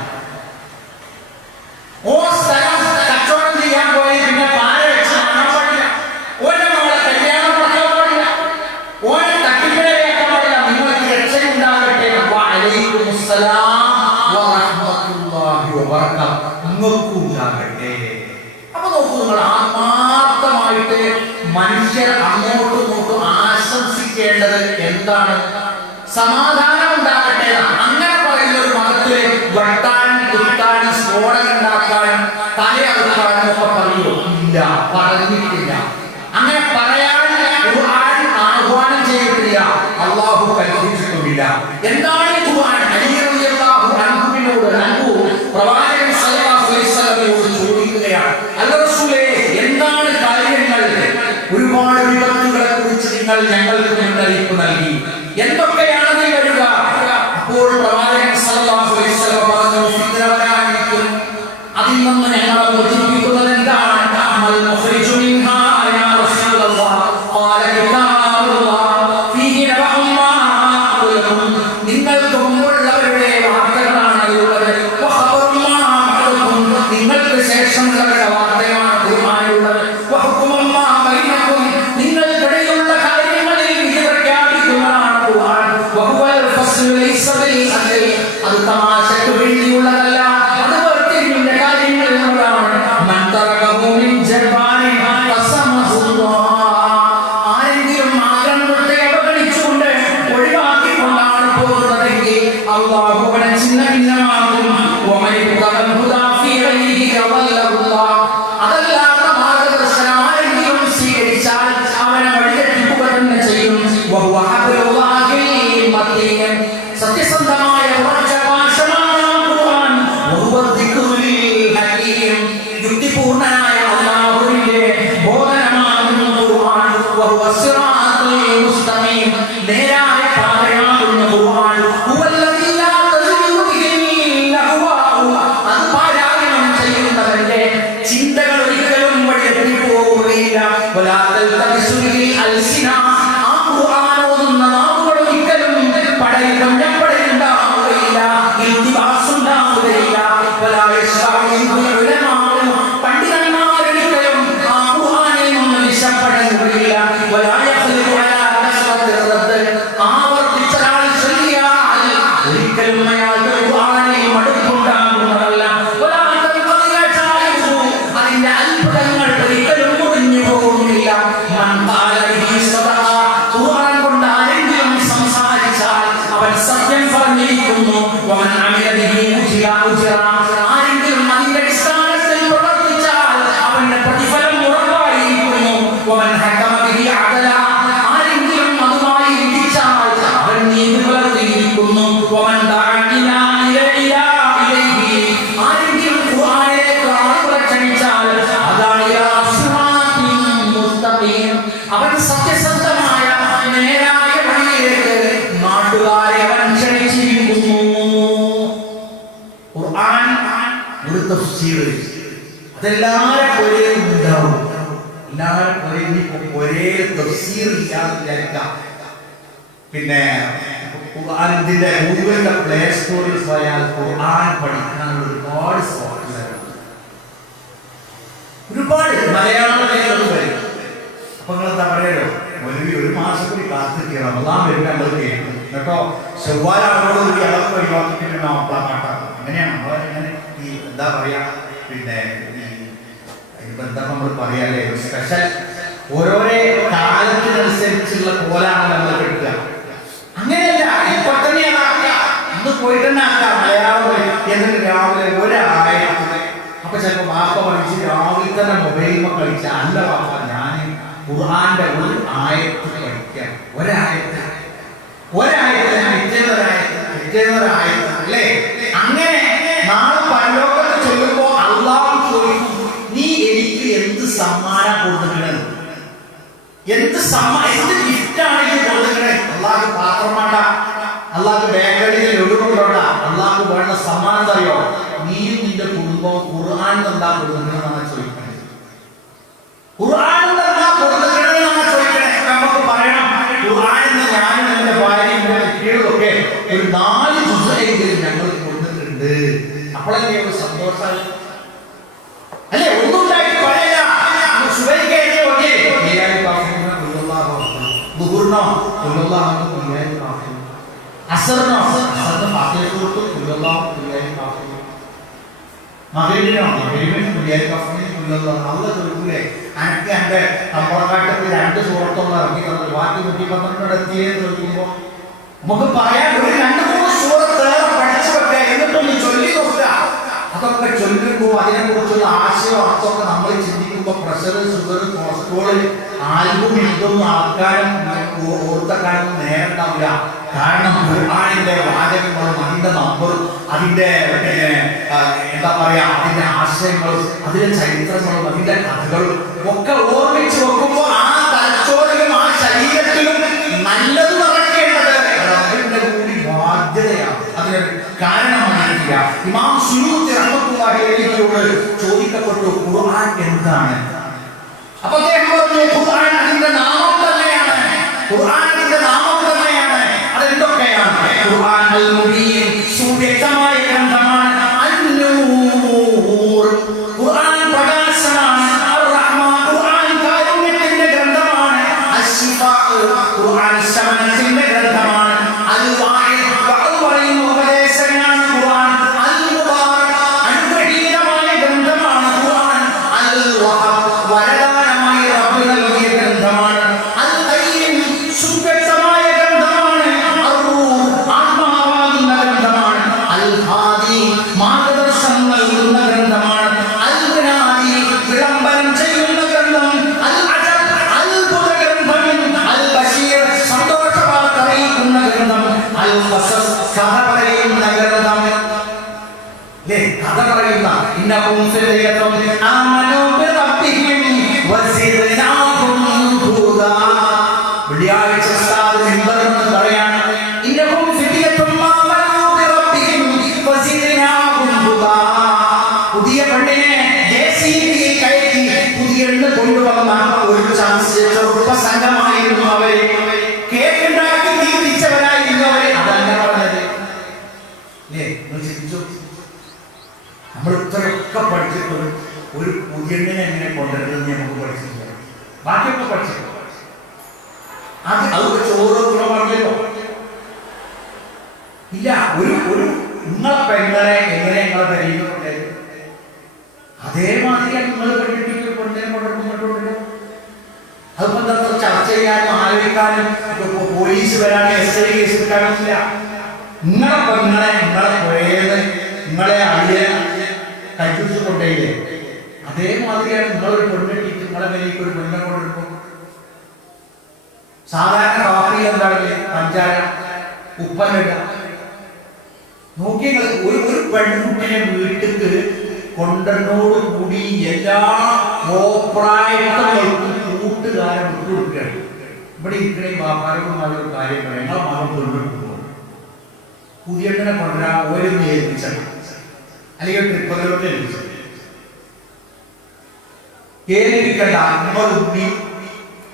ഓ സ്ഥലം കച്ചവടം ചെയ്യാൻ പോയി പിന്നെ പാര വെച്ച് കാണാൻ പാടില്ല. ഓനെ നമ്മളെ കല്യാണം നടക്കാൻ പാടില്ല, ഓനെ തട്ടിപ്പിടയാക്കാൻ പാടില്ല. നിങ്ങൾക്ക് രക്ഷയുണ്ടാകട്ടെ വഅലൈക്കും അസ്സലാം മനുഷ്യർ അങ്ങോട്ടും ഇങ്ങോട്ടും ആശംസിക്കേണ്ടത് എന്താണ്? സമാധാനം ഉണ്ടാകട്ടെ. അങ്ങനെ പറയുന്ന ഒരു മതത്തിലെ വെട്ടാനും കുത്താനും സ്ഫോടനം ഉണ്ടാക്കാനും തലയറുക്കാനും ഒക്കെ പറയുമോ? ഇല്ല, പറഞ്ഞിട്ടില്ല. അങ്ങനെ പറയാൻ ഖുർആൻ ആഹ്വാനം ചെയ്തിട്ടില്ല, അള്ളാഹു കൽപ്പിച്ചിട്ടുമില്ല. എന്താണ് ഖുർആൻ? അലി റളിയല്ലാഹു അൻഹുവിനോട് പ്രവാചകൻ സല്ലല്ലാഹു അലൈഹി വസല്ലമയോട് ചോദിക്കുകയാണ്, അല്ല റസൂലേ, എന്താണ് കാര്യങ്ങൾ? ഒരുപാട് വിപത്തുകളെ കുറിച്ച് നിങ്ങൾ ഞങ്ങൾക്ക് മുന്നറിയിപ്പ് നൽകി, എന്തൊക്കെയാണ് നീ വരിക? അപ്പോൾ പ്രവാചകൻ സല്ലല്ലാഹു അലൈഹി വസല്ലം പറഞ്ഞു, ഫിത്ന വരാനിരിക്കും, അതിൽ നിന്ന് ഞങ്ങളെ മോചിപ്പിക്കുന്നത് എന്താണ്? അമൽ മുഖ്രിജു മിൻഹാ യാ റസൂലല്ലാഹ് ഖാല കിതാബുല്ലാഹ് ഫീഹി നബഉം മാ ഖബലകും, നിങ്ങൾക്ക് മുമ്പുള്ളവരുടെ വാർത്തകളാണ് അതിലുള്ളത്. വഖബറും മാ ബഅദകും, നിങ്ങൾക്ക് ശേഷമുള്ളവരുടെ വാർത്തയാണ് ഖുർആനിലുള്ളത്. വഹുകുമും മാ ബൈനകും, നിങ്ങൾക്കിടയിലുള്ള കാര്യങ്ങളിൽ വിധി പ്രഖ്യാപിക്കുന്നതാണ് ഖുർആൻ. വഹുവൽ ഫസ്ലു ലൈസ ബിൽ അദൽ, അത് തമാശയ്ക്ക് വേണ്ടിയുള്ളതല്ല, അത് വർത്തിന്റെ കാര്യങ്ങളിലുള്ളതാണ്. മൻ തറകഹു മിൻ ജബാനി ഖസമഹുല്ലാഹ്, ആരെങ്കിലും ആഗ്രഹത്തെ അവഗണിച്ചുകൊണ്ട് ഒഴിവാക്കിക്കൊണ്ടാണ് പോകുന്നതെങ്കിൽ അല്ലാഹു അവനെ ചിന്ന ഭിന്നമാക്കും. വമൻ യുഖൽ ഹുദാ ഫീ ഗൈരിഹി അദല്ലഹുല്ലാഹ്, അതല്ലാത്ത മാർഗ്ഗദർശനം ആരെങ്കിലും സ്വീകരിച്ചാൽ അവനെ വഴിതെറ്റിക്കുക തന്നെ ചെയ്യും. വഹുവ ഹബ്ലുല്ലാഹിൽ മതീൻ, സത്യസന്ധമായ ഉറച്ച ഭാഷമാണ് ഖുർആൻ. വഹുവ ദിക്റുൽ ഹകീം, യുക്തിപൂർണ്ണനായ അല്ലാഹുവിന്റെ ബോധനമാകുന്നു ഖുർആൻ. വഹുവ സിറാത്തുൽ മുസ്തഖീം, നേരായ പാതയാകുന്നു ഖുർആൻ. ഹുവല്ലദീ ലാ തസിലു ബിഹിൽ അഹ്വാഉ, അത് പാരായണം ചെയ്യുന്നവന്റെ ചിന്തകൾ ഒരിക്കലും വഴിതെറ്റിപ്പോവുകയില്ല. വലാ തൽതബിസു ബിഹിൽ അൽസിന, ആ ഖുർആൻ ഓതുന്ന നാവുകൾ ഒരിക്കലും പടയുണ്ടാവുകയില്ല, ഇൽത്തിബാസുണ്ടാവുകയില്ല. വലാ യശ്ഫഉ മിൻഹു ഉലമാഉ, പണ്ഡിതന്മാരൊരിക്കലും ആ ഖുർആനിൽ നിന്ന് വിശപ്പടയുകയില്ല. വലാ യഖ്ലിഖു അലാ കസ്റത്തിൽ റദ്ദ്, ആവർത്തിച്ചൊരാൾ ചൊല്ലിയാൽ ഒരിക്കലും അയാൾക്ക് ഖുർആനിൽ മടുപ്പുണ്ടാകുന്നതല്ല. വലാ തൻഖദിഅ ശാഇഹു, അതിന്റെ അത്ഭുതങ്ങൾ ഒരിക്കലും മുറിഞ്ഞു പോകുന്നില്ല. മൻ ഖാല ബിഹി സദഖ, ഖുർആൻ കൊണ്ട് ആരെങ്കിലും സംസാരിച്ചാൽ അവൻ സത്യം പറഞ്ഞിരിക്കുന്നു. വമൻ അമില ബിഹി ഉജ്റ, ആരെങ്കിലും അതിന്റെ അടിസ്ഥാനത്തിൽ പ്രവർത്തിച്ചാൽ അവന്റെ പ്രതിഫലം ഉറപ്പായിരിക്കുന്നു. വമൻ ഹകമ ബിഹി അദല, ആരെങ്കിലും അതുമായി വിധിച്ചാൽ അവൻ നീതി പുലർത്തിയിരിക്കുന്നു. വമൻ ദഅ ഇലൈഹി, ആരെങ്കിലും ഖുർആനിലേക്ക് ആളുകളെ ക്ഷണിച്ചാൽ അതാണ് ഇലാ സിറാത്തിൻ മുസ്തഖീം, അവൻ സത്യസന്ധമായ നേരായ വഴിയിലേക്ക് നാട്ടുകാരെ അവൻ ക്ഷണിച്ചിരിക്കുന്നു. ഖുർആൻ ഒരു തഫ്സീർ, അതെല്ലാവരും ഒരേ ഉണ്ടാവും. എല്ലാവരും ഒരേ ഒരേ തഫ്സീർ ഇല്ലാതെ വിചാരിക്കാം. പിന്നെ ഖുർആനിന്റെ ഗൂഗിളിന്റെ പ്ലേ സ്റ്റോറിൽ പോയാൽ ഖുർആൻ പഠിക്കാനുള്ള ഒരുപാട് സോഫ്റ്റ്വെയറുണ്ട്, ഒരുപാട് മലയാളം വരും. അപ്പൊ നിങ്ങൾ എന്താ പറയല്ലോ, ഒരു മാസം കൂടി കാത്തിരിക്കണം, റമദാൻ വരുമ്പോൾ നമ്മൾ കേൾക്കും കേട്ടോ. ചൊവ്വാലോട് കൂടി അളവ് ഒഴിവാക്കിയിട്ട് മാപ്പാട്ടാണ്. അങ്ങനെയാണ് നമ്മളിങ്ങനെ ഈ എന്താ പറയാ, പിന്നെ എന്താ നമ്മൾ പറയാല്ലേ, സ്പെഷ്യൽ ഓരോരോ കാലത്തിനനുസരിച്ചുള്ള കോലാണ് നമ്മൾ കിട്ടുക. അങ്ങനെയല്ല, ഇപ്പൊ തന്നെ ഇന്ന് പോയിട്ട് തന്നെ ആക്കാം മലയാളം. എന്നിട്ട് രാവിലെ ഒരായത്തിന്, അപ്പൊ ചിലപ്പോ വാപ്പ പഠിച്ച് രാവിലെ തന്നെ മൊബൈലിൽ കളിച്ച അല്ല വാപ്പ, ഞാൻ ഖുർആന്റെ ഒരു ആയത്ത് പഠിക്കാം. ഒരായത്ത് അല്ലേ? അങ്ങനെ നാളെ പരലോകത്ത് ചൊല്ലുമ്പോ അള്ളാഹു ചോദിക്കും, നീ എനിക്ക് എന്ത് സമ്മാനം കൊടുത്തിട്ടുണ്ട്, എന്ത് ഗിഫ്റ്റാണ് ഈ കൊടുത്തിട്ട്? അള്ളാഹ് പാത്രം വേണ്ട, അള്ളാഹ് ബേക്കറിയിൽ ഒടുകൊണ്ടോണ്ട, അള്ളാഹ് വേണ്ട സമ്മാനം അറിയോ? നീയും നിന്റെ കുടുംബവും ഖുർആൻ എന്താ കൊടുത്തിട്ടുണ്ടെന്നാണ് ചോദിക്കുന്നത്. ഖുർആൻ എന്താ കൊടുത്തിട്ടുണ്ടെന്നാണ് ചോദിക്കണേ. നമുക്ക് പറയണം, ഖുർആൻ എന്ന് ഞാനും എന്റെ ഭാര്യയും എന്റെ കുട്ടികളൊക്കെ ഒരു 4 ജുസ്എങ്കിലും ഞങ്ങൾ കൊടുത്തിട്ടുണ്ട്. അപ്പോഴല്ലേ ഒരു സന്തോഷം അല്ലേ? ഒന്നും ഉണ്ടായിട്ട് പറയില്ല. അസറിനോ ഫാത്തിഹ കൊടുത്തു, മഗ്‌രിബിനോ മഗ്‌രിബിന് ചോദിക്കുന്നത് അല്ല ചോദിക്കൂലേ അനക്ക് എൻ്റെ കമ്പളക്കാട്ടത്തിൽ 2 സൂറത്തൊന്നും ഇറക്കി തന്നത് ബാക്കി 112 എത്തിയെന്ന് ചോദിക്കുമ്പോൾ നമുക്ക് പറയാൻ ഒരു 2-3 സൂറത്ത് പഠിച്ചു വെക്കുക എന്നിട്ടൊന്ന് ചൊല്ലി നോക്കുക. അതൊക്കെ ചൊല്ലുമ്പോൾ അതിനെക്കുറിച്ചുള്ള ആശയം അർത്ഥമൊക്കെ നമ്മൾ ചിന്തിക്കുമ്പോൾ പ്രഷർ, ഷുഗർ, കൊളസ്ട്രോള്, ആൽബം ഇതൊന്നും ആൾക്കാരും ഓർത്തക്കാരൊന്നും നേരിടാവില്ല. കാരണം ഖുർആനിന്റെ വാചകങ്ങളും അതിന്റെ നമ്പറും അതിന്റെ എന്താ പറയാ അതിന്റെ ആശയങ്ങളും അതിന്റെ ചരിത്രങ്ങളും അതിന്റെ കഥകളും ഒക്കെ ഓർമ്മിച്ച് വെക്കുമ്പോൾ ആ തലച്ചോറിലും ആ ശരീരത്തിലും നല്ലത് നടക്കേണ്ടത് റബ്ബിന്റെ കൂടി ബാധ്യതയാണ്. അതിനൊരു കാരണമായിരിക്കുക. ഇമാം സുയൂത്തി റഹ്മത്തുള്ളാഹി അലൈഹിയോട് ചോദിക്കപ്പെട്ടു ഖുർആൻ എന്താണ്? അപ്പൊ അദ്ദേഹം പറഞ്ഞു ഖുർആൻ അതിന്റെ നാമം തന്നെയാണ്. ഖുർആൻ അതിന്റെ നാമം തന്നെയാണ്. അതെന്തൊക്കെയാണ്? ഖുർആൻ അൽ മുബീൻ, സുവ്യക്തമായ ഗ്രന്ഥമാണ്. അൻ-നൂർ, ഖുർആൻ പ്രകാശമാണ്. അർ-റഹ്മാൻ, ഖുർആൻ കാരുണ്യത്തിന്റെ ഗ്രന്ഥമാണ്. അശ്-ശിഫാ, ഖുർആൻ ശമനത്തിന്റെ ഗ്രന്ഥമാണ്. അൽ-വാഇദ്, വഅദ് പറയുന്ന ഉപദേശകനാണ് ഖുർആൻ. അൽ-മുബാറക്, അനുഗ്രഹീതമായ ഗ്രന്ഥമാണ് ഖുർആൻ. അൽ-വഹബ്, വരദാനമായി റബ്ബ് നൽകിയ ഗ്രന്ഥമാണ്. അൽ-ഖയ്യിം, സുവ്യക്തമായ ഗ്രന്ഥമാണ്. അർ-റൂഹ്, ആത്മാവാകുന്ന ഗ്രന്ഥമാണ്. അൽ-ഹാദി, മാർഗദർശനം നൽകുന്ന ഗ്രന്ഥമാണ്. അൽ-മുനാദി, വിളംബരം ചെയ്യുന്ന ഗ്രന്ഥം. അൽ-അജബ്, അത്ഭുത ഗ്രന്ഥം. അൽ-ബശീർ, സന്തോഷവാർത്ത അറിയിക്കുന്ന ഗ്രന്ഥം. അൽ-ഖസസ്, കഥ പറയുന്ന ഗ്രന്ഥം. കഥ പറയുന്ന ഇന്നഹും ഫിദ്യത്തുൻ ആമനൂ ബിറബ്ബിഹിം വസിദ്നാഹും ഹുദാ. വെള്ളിയാഴ്ച ഉസ്താദ് മിമ്പറിൽ നിന്ന് പറയാണ് ഇന്നഹും ഫിദ്യത്തുൻ ആമനൂ ബിറബ്ബിഹിം വസിദ്നാഹും ഹുദാ. പുതിയ പെണ്ണിനെ ജെസിബിയിൽ കയറ്റി പുതിയ എണ്ണ കൊണ്ടുവന്ന ഒരു ചെറുപ്പ സംഘമായിരുന്നു അവര്. കേക്കുണ്ടാക്കി തീർച്ചവരായിരുന്നു അവര്. അതല്ല പറഞ്ഞത്. ചിന്തിച്ചു നമ്മൾ ഇത്രയൊക്കെ പഠിച്ചിട്ട് ഒരു പുതിയണ്ണിനെ എങ്ങനെ കൊണ്ടുവരുന്നത് നമുക്ക് പഠിച്ചിട്ടില്ല. ബാക്കിയൊക്കെ പഠിച്ചു. അതൊക്കെ ചോറ് പറഞ്ഞല്ലോ ഇല്ല. ഒരു നിങ്ങളെ പെങ്ങളെ എങ്ങനെ നിങ്ങളെ കഴിയുന്നുണ്ട് അതേമാതിരി നിങ്ങൾ പെണ്ണിട്ടിട്ട് പെണ്ണിനെ കൊണ്ടുവരുന്നുണ്ടല്ലോ. അതിപ്പോ എന്താ ചർച്ച ചെയ്യാനും ആലോചിക്കാനും പോലീസ് വരാനും SI കേസ് കിട്ടാനില്ല. നിങ്ങളെ പെങ്ങളെ നിങ്ങളെ പോയത് നിങ്ങളെ അളിയെ കൈപ്പിടിച്ച് കൊണ്ടേയില്ലേ അതേമാതിരിയാണ് നിങ്ങളൊരു പെണ്ണിട്ടിട്ട് നിങ്ങളെ മേലേക്ക് ഒരു പെണ്ണെ കൊണ്ടെടുക്കും. സാധാരണ കാപ്പിയിൽ എന്താണ് പഞ്ചാര ഉപ്പല്ല. നോക്കിയ ഒരു പെൺകുട്ടിനെ വീട്ടിക്ക് കൊണ്ടനോട് കൂടി എല്ലാ കോപ്രായങ്ങൾക്കും കൂട്ടുകാരെ വിട്ടുകൊടുക്കുകയാണ്. ഇവിടെ ഇരിക്കണേ വ്യാപാരവും നല്ലൊരു കാര്യം പറയാം. ഞങ്ങളെ മകൻ കൊണ്ടെടുക്കുമ്പോൾ പുതിയണ്ണനെ കൊണ്ടുവരാൻ ഓരോന്ന് ഏൽപ്പിച്ചാൽ അല്ലെങ്കിൽ ട്രിപ്പറിലോട്ട് ഏൽപ്പിച്ചു ഏൽപ്പിക്കണ്ട. നിങ്ങളുണ്ണി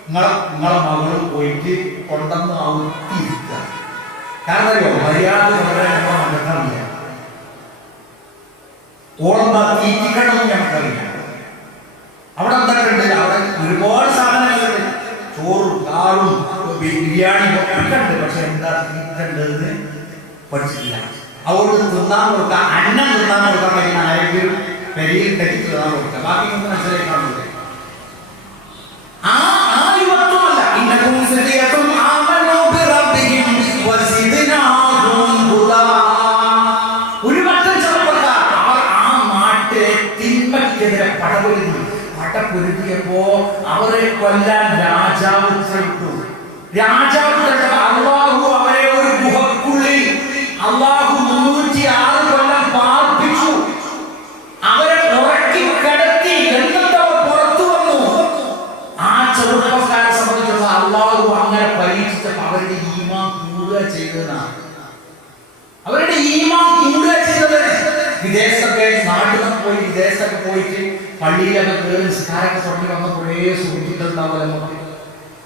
നിങ്ങളെ മകളും പോയിട്ട് കൊണ്ടെന്ന് ഔത്തിയിരിക്കുക. കാരണം അറിയോ മര്യാദ കൊണ്ടുവരാൻ നമ്മളെ മകൾക്കറിയില്ല. ഓളെന്താ തീറ്റിക്കണമെന്ന് ഞങ്ങൾക്കറിയില്ല. അവിടെ എന്തൊക്കെ ഉണ്ട്? അവിടെ ഒരുപാട് സാധനങ്ങളുണ്ട്. ചോറും കാറും ബിരിയാണി ഒക്കെ ഉണ്ട്. പക്ഷെ എന്താ തീറ്റേണ്ടതെന്ന് പഠിച്ചിട്ടില്ല. അതുകൊണ്ട് തിന്നാൻ കൊടുക്കുക, അന്നം തിന്നാൻ കൊടുക്കാൻ കഴിയുന്ന ആരെങ്കിലും പെരിയിൽ തെറ്റി തിന്നാൻ കൊടുക്കുക. ബാക്കി ഒന്നും മനസ്സിലായി കാണുന്നില്ല. ആ യുവത്വമല്ല. ഇന്നഹും ഫിദ്യത്തുൻ ആമനൂ ബിറബ്ബിഹിം വസിദ്നാഹും ഹുദാ. ഒരു വട്ടം ചെറുപ്പക്കാർ അവർ ആ നാട്ടിലെ തിന്മയ്ക്കെതിരെ പടപൊരുതിയപ്പോ അവരെ കൊല്ലാൻ രാജാവ് ഉത്തരവിട്ടു. രാജാവ് അള്ളാഹു അവരെ ഒരു ഗുഹക്കുള്ളിൽ അള്ളാഹു 306 കൊല്ലം പാർപ്പിച്ചു. അവരെ ഉറക്കി കിടത്തി. എന്നിട്ട് അവർ പുറത്തു വന്നു. ആ ചെറുപ്പക്കാരെ സംബന്ധിച്ചുള്ള അള്ളാഹു അങ്ങനെ പരീക്ഷിച്ചപ്പോൾ അവരുടെ ഈമാൻ കൂടുക ചെയ്തതാണ്. അവരുടെ ഈമാൻ കൂടുക ചെയ്തത് വിദേശത്തൊക്കെ നാട്ടിലൊക്കെ പോയി വിദേശത്തൊക്കെ പോയിട്ട് പള്ളിയിലൊക്കെ കയറി നിസ്കാരമൊക്കെ തുടങ്ങി വന്ന കുറേ സുഹൃത്തുക്കൾ ഉണ്ടാവുമല്ലോ.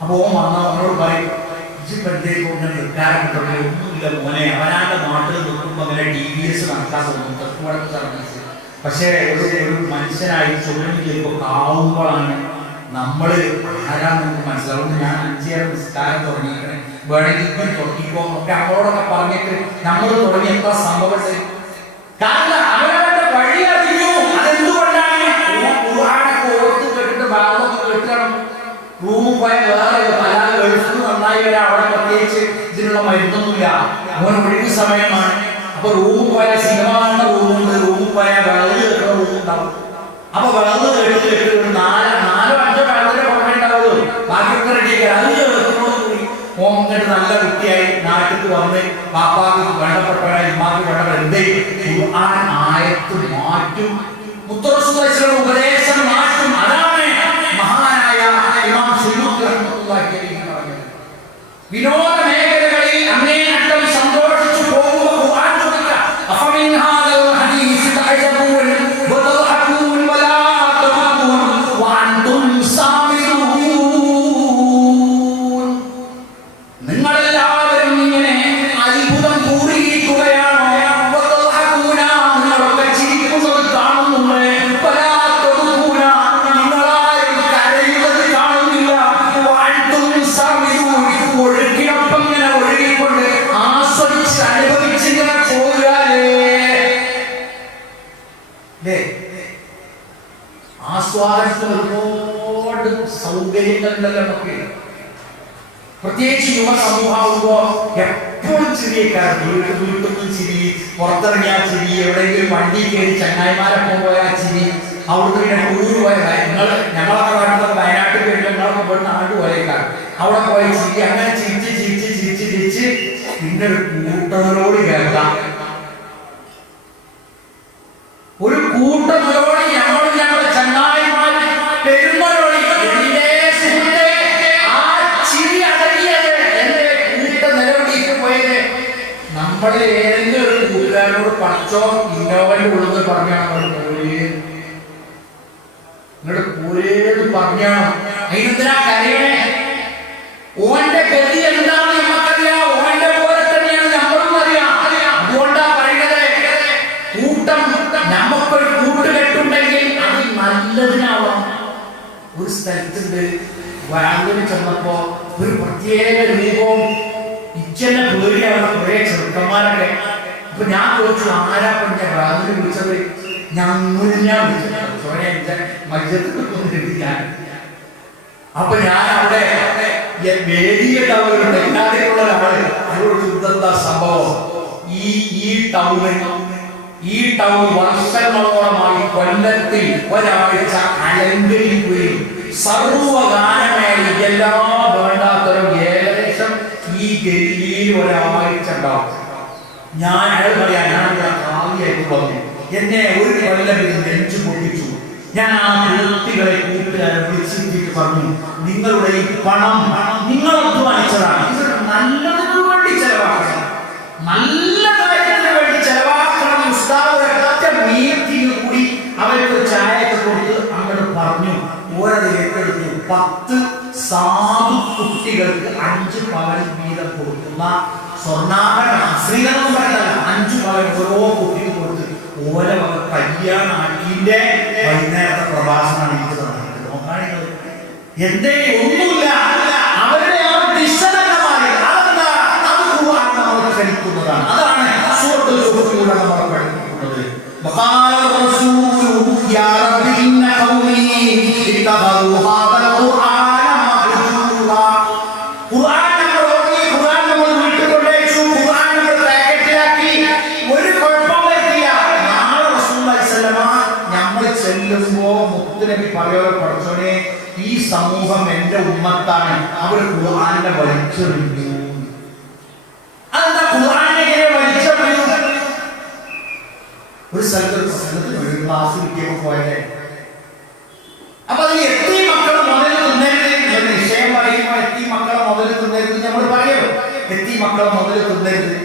അപ്പോ അവനോട് പറയും ഒന്നുമില്ല മോനെ. അവനാന്റെ നാട്ടിൽ നിൽക്കുമ്പോൾ അങ്ങനെ TVS നടക്കാൻ തോന്നും, തെക്കുവടക്ക് സർവീസ്. പക്ഷേ ഒരു മനുഷ്യനായി ചോദ്യം ചെയ്യുമ്പോൾ കാവുമ്പോഴാണ് നമ്മൾ ആരാന്ന് നമുക്ക് മനസ്സിലാവും. ഞാൻ 5 നിസ്കാരം തുടങ്ങിയിരിക്കണേ, വേണമെങ്കിൽ ഇങ്ങനെ തുടങ്ങിക്കോ ഒക്കെ അവരോടൊക്കെ പറഞ്ഞിട്ട് നമ്മൾ തുടങ്ങി എത്ര സംഭവം. കാരണം അവരവരുടെ വഴി അറിഞ്ഞു. അതെന്തുകൊണ്ടാണ്? ഖുർആനെ പോയ വേറെ പല ഗൾഫ് നന്നായി വരാൻ അവിടെ പ്രത്യേകിച്ച് ഇതിനുള്ള മരുന്നൊന്നുമില്ല. ഓൻ ഒഴിവ് സമയമാണ്. അപ്പൊ റൂമിൽ പോയ സിനിമ കാണുന്ന റൂമുണ്ട്, റൂമിൽ പോയ വെള്ളം കേൾക്കുന്ന റൂമുണ്ടാവും. അപ്പൊ വെള്ളം കേട്ട് നാലോ അഞ്ചോ വെള്ളത്തിന്റെ പുറമേ ഉണ്ടാവുള്ളൂ, ബാക്കിയൊക്കെ റെഡിയാക്കി അത് കേൾക്കുന്നതോടുകൂടി ഓൻ എന്നിട്ട് നല്ല കുട്ടിയായി നാട്ടിൽ വന്ന് പാപ്പാക്ക് വേണ്ടപ്പെട്ടവരായി ഇമ്മാക്ക് വേണ്ടപ്പെട്ട എന്തേ ഖുർആൻ ആയത്ത് മാറ്റും, മുത്തറസൂലുള്ളാഹിയുടെ ഉപദേശം മാറ്റും. അതാണ് മഹാനായ ഇമാം ശുയൂത്തി റഹ്മത്തുള്ളാഹി അലൈഹി പറഞ്ഞത്. വിനോദ മേഖലകളിൽ അങ്ങേയറ്റം സന്തോഷിച്ചു പോകുമ്പോൾ ഖുർആൻ ചോദിക്കുക, അഫമിൻ ഹാദൽ ഹദീസ് തഅജബൂൻ വതദ്ഹഖൂൻ വലാ തബകൂൻ വഅൻതും സാമിദൂൻ. നിങ്ങളെല്ലാവരും ഇങ്ങനെ അത്ഭുതം കൂറിയിരിക്കുകയാണോ? വതദ്ഹഖൂന, നിങ്ങളൊക്കെ ചിരിക്കുന്നത് കാണുന്നുണ്ട്. വലാ തബകൂന, നിങ്ങളാരും കരയുന്നത് കാണുന്നില്ല. വഅൻതും സാമിദൂൻ, ഒഴുക്കിനൊപ്പം ഇങ്ങനെ ഒഴുകിക്കൊണ്ട് ആസ്വദിച്ച് അനുഭവിച്ചിങ്ങനെ പോകാലേ. ആസ്വാദനത്തിന് ഒരുപാട് സൗകര്യങ്ങളുണ്ടല്ലോ നമുക്ക്. പ്രത്യേകിച്ച് യുവ സമൂഹമാകുമ്പോ എപ്പോഴും ചിരിയേക്കാറ്. വീട്ടിൽ നിന്ന് ചിരി, പുറത്തിറങ്ങിയാൽ ചിരി, എവിടെയെങ്കിലും വണ്ടി കയറി ചങ്ങായിമാരൊപ്പം പോയാൽ ചിരി, അവിടുന്ന് പിന്നെ ടൂർ പോയ ഞങ്ങളൊക്കെ കാണുന്നത് വയനാട്ടിൽ കഴിഞ്ഞ ഞങ്ങളൊക്കെ പോയി നാട് പോയേക്കാണ്. അവിടെ പോയി ചിരി, അങ്ങനെ ചിരിച്ച് ചിരിച്ച് ചിരിച്ച് ചിരിച്ച് പിന്നെ ഒരു കൂട്ടങ്ങളോട് കേൾക്കാം. ഒരു കൂട്ടങ്ങളോട് ഞങ്ങളുടെ ചങ്ങായിമാര് പെരുന്നോളി ആ ചിരി അടങ്ങിയത് എന്റെ കൂട്ട നിലവിളിക്ക് പോയത്. നമ്മളിൽ ഏതെങ്കിലും ഒരു കൂട്ടുകാരോട് പച്ചോ ഇന്നോവന്റെ ഉള്ളത് പറഞ്ഞാണ് നിങ്ങളുടെ കൂരേന്ന് പറഞ്ഞാണ്. അതിനെന്തിനാ കരയണേ? ഓന്റെ ഗതി എന്താണെന്ന് നമുക്കറിയാം. ഓന്റെ പോലെ തന്നെയാണ് നമ്മളും അറിയാം. അതുകൊണ്ടാ പറയുന്നത്, കൂട്ടം നമുക്കൊരു കൂട്ടുകെട്ടുണ്ടെങ്കിൽ അത് നല്ലതിനാവാം. ഒരു സ്ഥലത്തുണ്ട് വാങ്ങിന് ചെന്നപ്പോ ഒരു പ്രത്യേക രൂപവും ഇച്ചന്റെ പേടിയാണ് കുറെ ചെറുക്കന്മാരൊക്കെ. അപ്പൊ ഞാൻ ചോദിച്ചു, ആരാ പിന്നെ വാങ്ങിന് വിളിച്ചത്? ഞാൻ മജ്ജത്തില്ല. അപ്പൊ ഞാൻ അവിടെ വേദിയുള്ളവരുണ്ട്, എല്ലാവരുള്ള ഒരാള് അവരോട് എന്താ സംഭവം? ഈ ടൗൺ വർഷങ്ങളോളമായി കൊല്ലത്തിൽ ഒരാഴ്ച അലങ്കരിക്കുകയും സർവഗാനമേള എല്ലാ വേണ്ടാത്തരും ഏകദേശം ഈ ഗതിയിൽ ഒരാഴ്ച ഉണ്ടാവും. ഞാൻ അയാൾ പറയാം, ഞാൻ കാവ്യായിട്ട് വന്നു, എന്നെ ഒരു കൊല്ലം നെഞ്ചു പൊട്ടിച്ചു. ഞാൻ ആ കുട്ടികളെ കൂട്ടുകാരെ വിളിച്ചിട്ട് പറഞ്ഞു, നിങ്ങളുടെ ഈ പണം നിങ്ങൾ അധ്വാനിച്ചതാണ്, ഇത് നല്ലതിനു വേണ്ടി ചെലവാക്കണം, നല്ല കാര്യത്തിന് വേണ്ടി ചെലവാക്കണം. ഉസ്താദ് മീറ്റിംഗ് കൂടി അവർക്ക് ചായയൊക്കെ കൊടുത്ത് അങ്ങോട്ട് പറഞ്ഞു. ഓരോ ഏറ്റെടുത്തു 10 സാധു കുട്ടികൾക്ക് 5 പവൻ വീതം കൊടുക്കുന്ന സ്വർണ്ണാഭരണ ശ്രീധരൻ പറയുന്നതല്ല, 5 പവൻ ഓരോ കുട്ടിക്ക് കൊടുത്ത് ഓരോ കല്യാണാക്കിന്റെ വൈകുന്നേരത്തെ പ്രഭാഷണമാണ് എനിക്ക് തന്നത്. നോക്കാണെങ്കിൽ എന്തേ ഒന്നുമില്ല, അവരുടെ ആ ദിശ തന്നെ മാറി. അതെന്താ? അത് ഖുർആൻ നമ്മളെ ക്ഷണിക്കുന്നതാണ്. അതാണ് സൂറത്തുൽ സുഹൂറിലൂടെ നമ്മളെ പഠിപ്പിക്കുന്നത്. വഖാല റസൂലു യാ റബ്ബി ഇന്ന ഖൗമി ഇത്തഖദു ഹാദൽ ഖുർആന മഹ്ജൂറാ. ഖുർആൻ നമ്മൾ ഓതി, ഖുർആൻ നമ്മൾ വിട്ടുകൊണ്ടേച്ചു, ഖുർആൻ നമ്മൾ പാക്കറ്റിലാക്കി, ഒരു കുഴപ്പം വരുത്തില്ല. നാളെ റസൂലുള്ളാഹി സ്വല്ലല്ലാഹു അലൈഹി വസല്ലം നമ്മൾ ചെല്ലുമ്പോ മുത്തുനബി പറയുക, പഠിച്ചോനെ ഈ സമൂഹം എന്റെ ഉമ്മത്താണ്, അവർ ഖുർആനെ വലിച്ചെറിഞ്ഞു. അതെന്താ ഖുർആനെ വലിച്ചെറിഞ്ഞു? ഒരു സ്ഥലത്ത് ഒരു ക്ലാസ് കിട്ടിയപ്പോ പോയത്. അപ്പൊ അതിൽ എത്തി മക്കളെ മുതൽ തിന്നരുത് വിഷയം പറയുമ്പോ എത്തി മക്കളെ മുതൽ തിന്നരുത് നമ്മൾ പറയല്ലോ. എത്തി മക്കളെ മുതൽ തിന്നരുത്,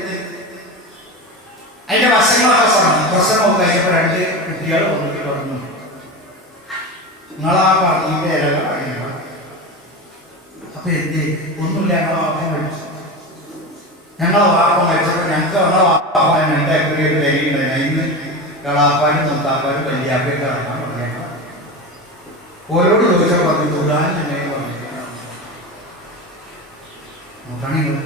അതിന്റെ വശങ്ങളൊക്കെ പറഞ്ഞു. പ്രസംഗമൊക്കെ കഴിഞ്ഞപ്പോ 2 കുട്ടികൾ വന്നിട്ട് പറഞ്ഞു, നിങ്ങളാ പറഞ്ഞ ഇല അറിയണം. അപ്പൊ എന്ത്? ഒന്നുമില്ല, ഞങ്ങളെ വാപ്പം കഴിച്ചു. ഞങ്ങളെ വാപ്പം കഴിച്ചപ്പോ ഞങ്ങൾക്ക് ഞങ്ങളെ വാപ്പ എന്റെ ഒരു തരിയുണ്ടായിരുന്നു. ഇന്ന് കളാപ്പാനും മുത്താപ്പാനും വല്യാപ്പൊക്കെ ഇറങ്ങാൻ പറഞ്ഞേക്കാം. ഓരോട് ചോദിച്ചാൽ പറഞ്ഞു ഖുർആൻ തന്നെ പറഞ്ഞേക്കാം. നോക്കണെങ്കിൽ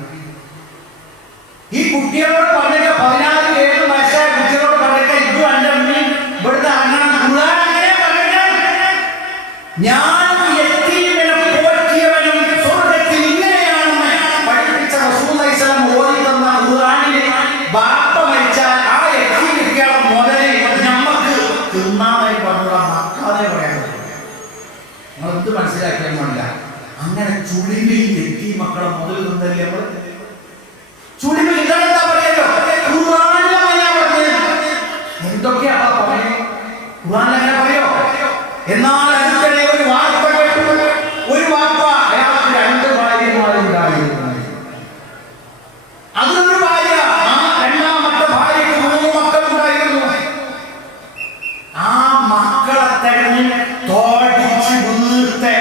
ഈ കുട്ടികളോട് പറഞ്ഞേക്ക 16-17 വയസ്സായ കുട്ടികളോട് പറഞ്ഞേക്ക, ഇതും എന്റെ ഉമ്മയും ഇവിടുത്തെ അണ്ണാണ് ഖുർആൻ അങ്ങനെ പറഞ്ഞേക്കാൻ. ഞാൻ യതീമിനെ പോറ്റിയവനും ചൂടിമല്ലേ നമ്മൾ ചൂടിമ എന്താ പറയല്ലോ എന്തൊക്കെയാ പറയേ ഖുർആൻ അങ്ങനെ പറയോ? എന്നാൽ അടുത്തിടെ ഒരു വാർത്ത കേട്ടു. ഒരു വാർത്ത അയാൾക്ക് 2 ഭാര്യമാരുണ്ടായിരുന്നു. അതൊരു ഭാര്യ, ആ രണ്ടാമത്തെ ഭാര്യയ്ക്ക് 3 മക്കളുണ്ടായിരുന്നു. ആ മക്കളെ തന്നെ തോടിച്ച് വീർത്തെ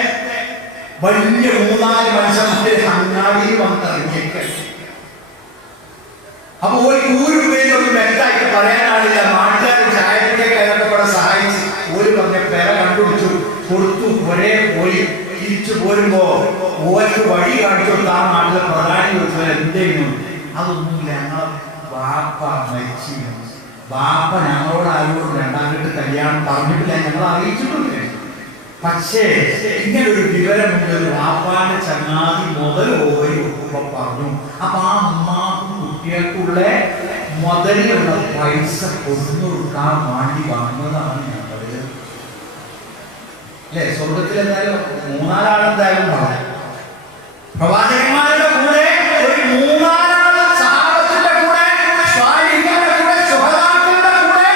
വലിയ 3-4 മനുഷ്യന്മാര് അങ്ങാടിയിൽ വന്നിറങ്ങിയേക്ക്. അപ്പൊ ഒരു പേരൊന്നും വ്യക്തമായിട്ട് പറയാനാളില്ല. നാട്ടുകാർ ചായപ്പൊടിയൊക്കെ സഹായിച്ച് ഒരു പറഞ്ഞ പെര കണ്ടുപിടിച്ചു കൊടുത്തു. ഒരേ പോയി തിരിച്ചു പോരുമ്പോ ഓർക്ക് വഴി കാണിച്ചു കൊടുത്ത ആ നാട്ടിലെ പ്രധാനി ചോദിച്ചാൽ എന്തെങ്കിലും അതൊന്നുമില്ല, ഞങ്ങളെ ബാപ്പ മരിച്ചു, ബാപ്പ ഞങ്ങളോട് ആരോടും 2ാം വീട്ട് കല്യാണം പറഞ്ഞിട്ടില്ല, ഞങ്ങൾ അറിയിച്ചിട്ടില്ല. പക്ഷേ ഇങ്ങനെ ഒരു വിവരമുണ്ട്, ഒരു വാപ്പാന്റെ ചങ്ങാതി മുതൽ ഓരി ഒപ്പുമ്പോ പറഞ്ഞു. അപ്പൊ ആ അമ്മാക്കും കുട്ടികൾക്കുള്ള മുതലുള്ള പൈസ കൊടുക്കാൻ വേണ്ടി വന്നതാണ് ഞങ്ങള്. അല്ലെ, സ്വർഗത്തിൽ എന്തായാലും 3-4 ആളെന്തായാലും പറയാം. പ്രവാചകന്മാരുടെ കൂടെ ഒരു 3-4 സഹാബത്തിന്റെ കൂടെ സ്വാലിഹീങ്ങളുടെ കൂടെ ശുഹദാക്കളുടെ കൂടെ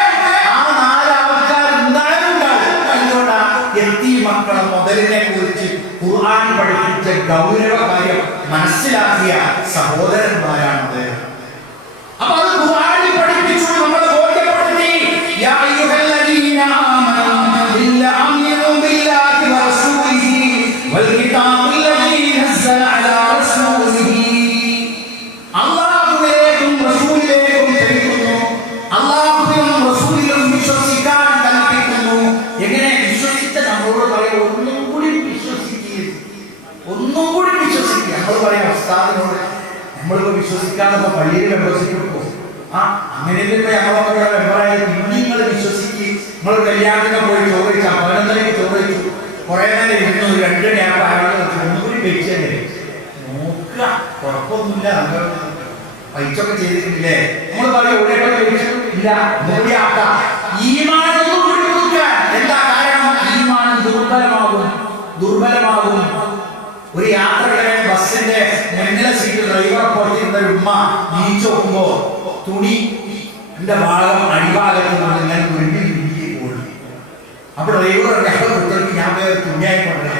ആ 4 ആൾക്കാർ എന്തായാലും ഉണ്ടാവും. അതുകൊണ്ടാണ് യതീം മക്കളെ മുതലിനെ കുറിച്ച് ഖുർആൻ പഠിപ്പിച്ച ഗൗരവ കാര്യം മനസ്സിലാക്കിയ സഹോദരന്മാരാണത്. അപ്പൊ അത് ഖുർആനിൽ പഠിപ്പിച്ചു, നമ്മൾ ബോധ്യപ്പെടുത്തി. യാ അയ്യുഹല്ലദീന ആമനൂ ബില്ലാഹി ബില്ലാഹി വറസൂലിഹി വൽ കിതാബില്ലദീ നസ്സല അലാ റസൂലിഹി. അല്ലാഹുവിലേക്കും റസൂലിലേക്കും ക്ഷണിക്കുന്നു, അല്ലാഹുവിലും റസൂലിലും വിശ്വസിക്കാൻ കൽപ്പിക്കുന്നു. എങ്ങനെ വിശ്വസിച്ച നമ്മളോട് പറയാം, ഒന്നും കൂടി വിശ്വസിക്കുക, ഒന്നും കൂടി വിശ്വസിക്കുക. നമ്മൾ പറയാം ഉസ്താദിനോട്, നമ്മളിപ്പോ വിശ്വസിക്കാതെ പള്ളിയിൽ മെമ്പർഷിപ്പ് കൊടുക്കും. അങ്ങനെയല്ലേ ഞങ്ങളൊക്കെ മെമ്പറായത്. നിങ്ങൾ വിശ്വസിക്കുക. നിങ്ങൾ കല്യാണത്തിന് പോയി ചോദിച്ചാൽ 11 ചോദിച്ചു, കുറെ നേരം ഇരുന്നു, 2 ഗ്യാപ്പ് അയാൾ ഒന്നുകൂടി കഴിച്ചല്ലേ നോക്കുക, കുഴപ്പമൊന്നുമില്ല, നമ്മൾ പൈസൊക്കെ ചെയ്തിട്ടില്ലേ. നമ്മൾ പറയും ഒരേപോലെ ചോദിച്ചില്ല, ഒന്നുകൂടി ആക്കാം. ഈമാനൊന്നും കൂടി കൊടുക്കാൻ എന്താ കാരണം? ഈമാൻ ദുർബലമാകും. ഒരു യാത്രക്കാരൻ ബസ്സിന്റെ മുന്നിലെ സീറ്റ് ഡ്രൈവർ പുറത്തിരുന്ന ഒരു ഉമ്മ നീച്ചു നോക്കുമ്പോ തുണി എന്റെ ഭാഗം അടിഭാഗത്ത് ഇങ്ങനെ തുരുങ്ങി ഓടി. അപ്പൊ ഡ്രൈവർ ഞാൻ തുണിയായി കൊണ്ടേ.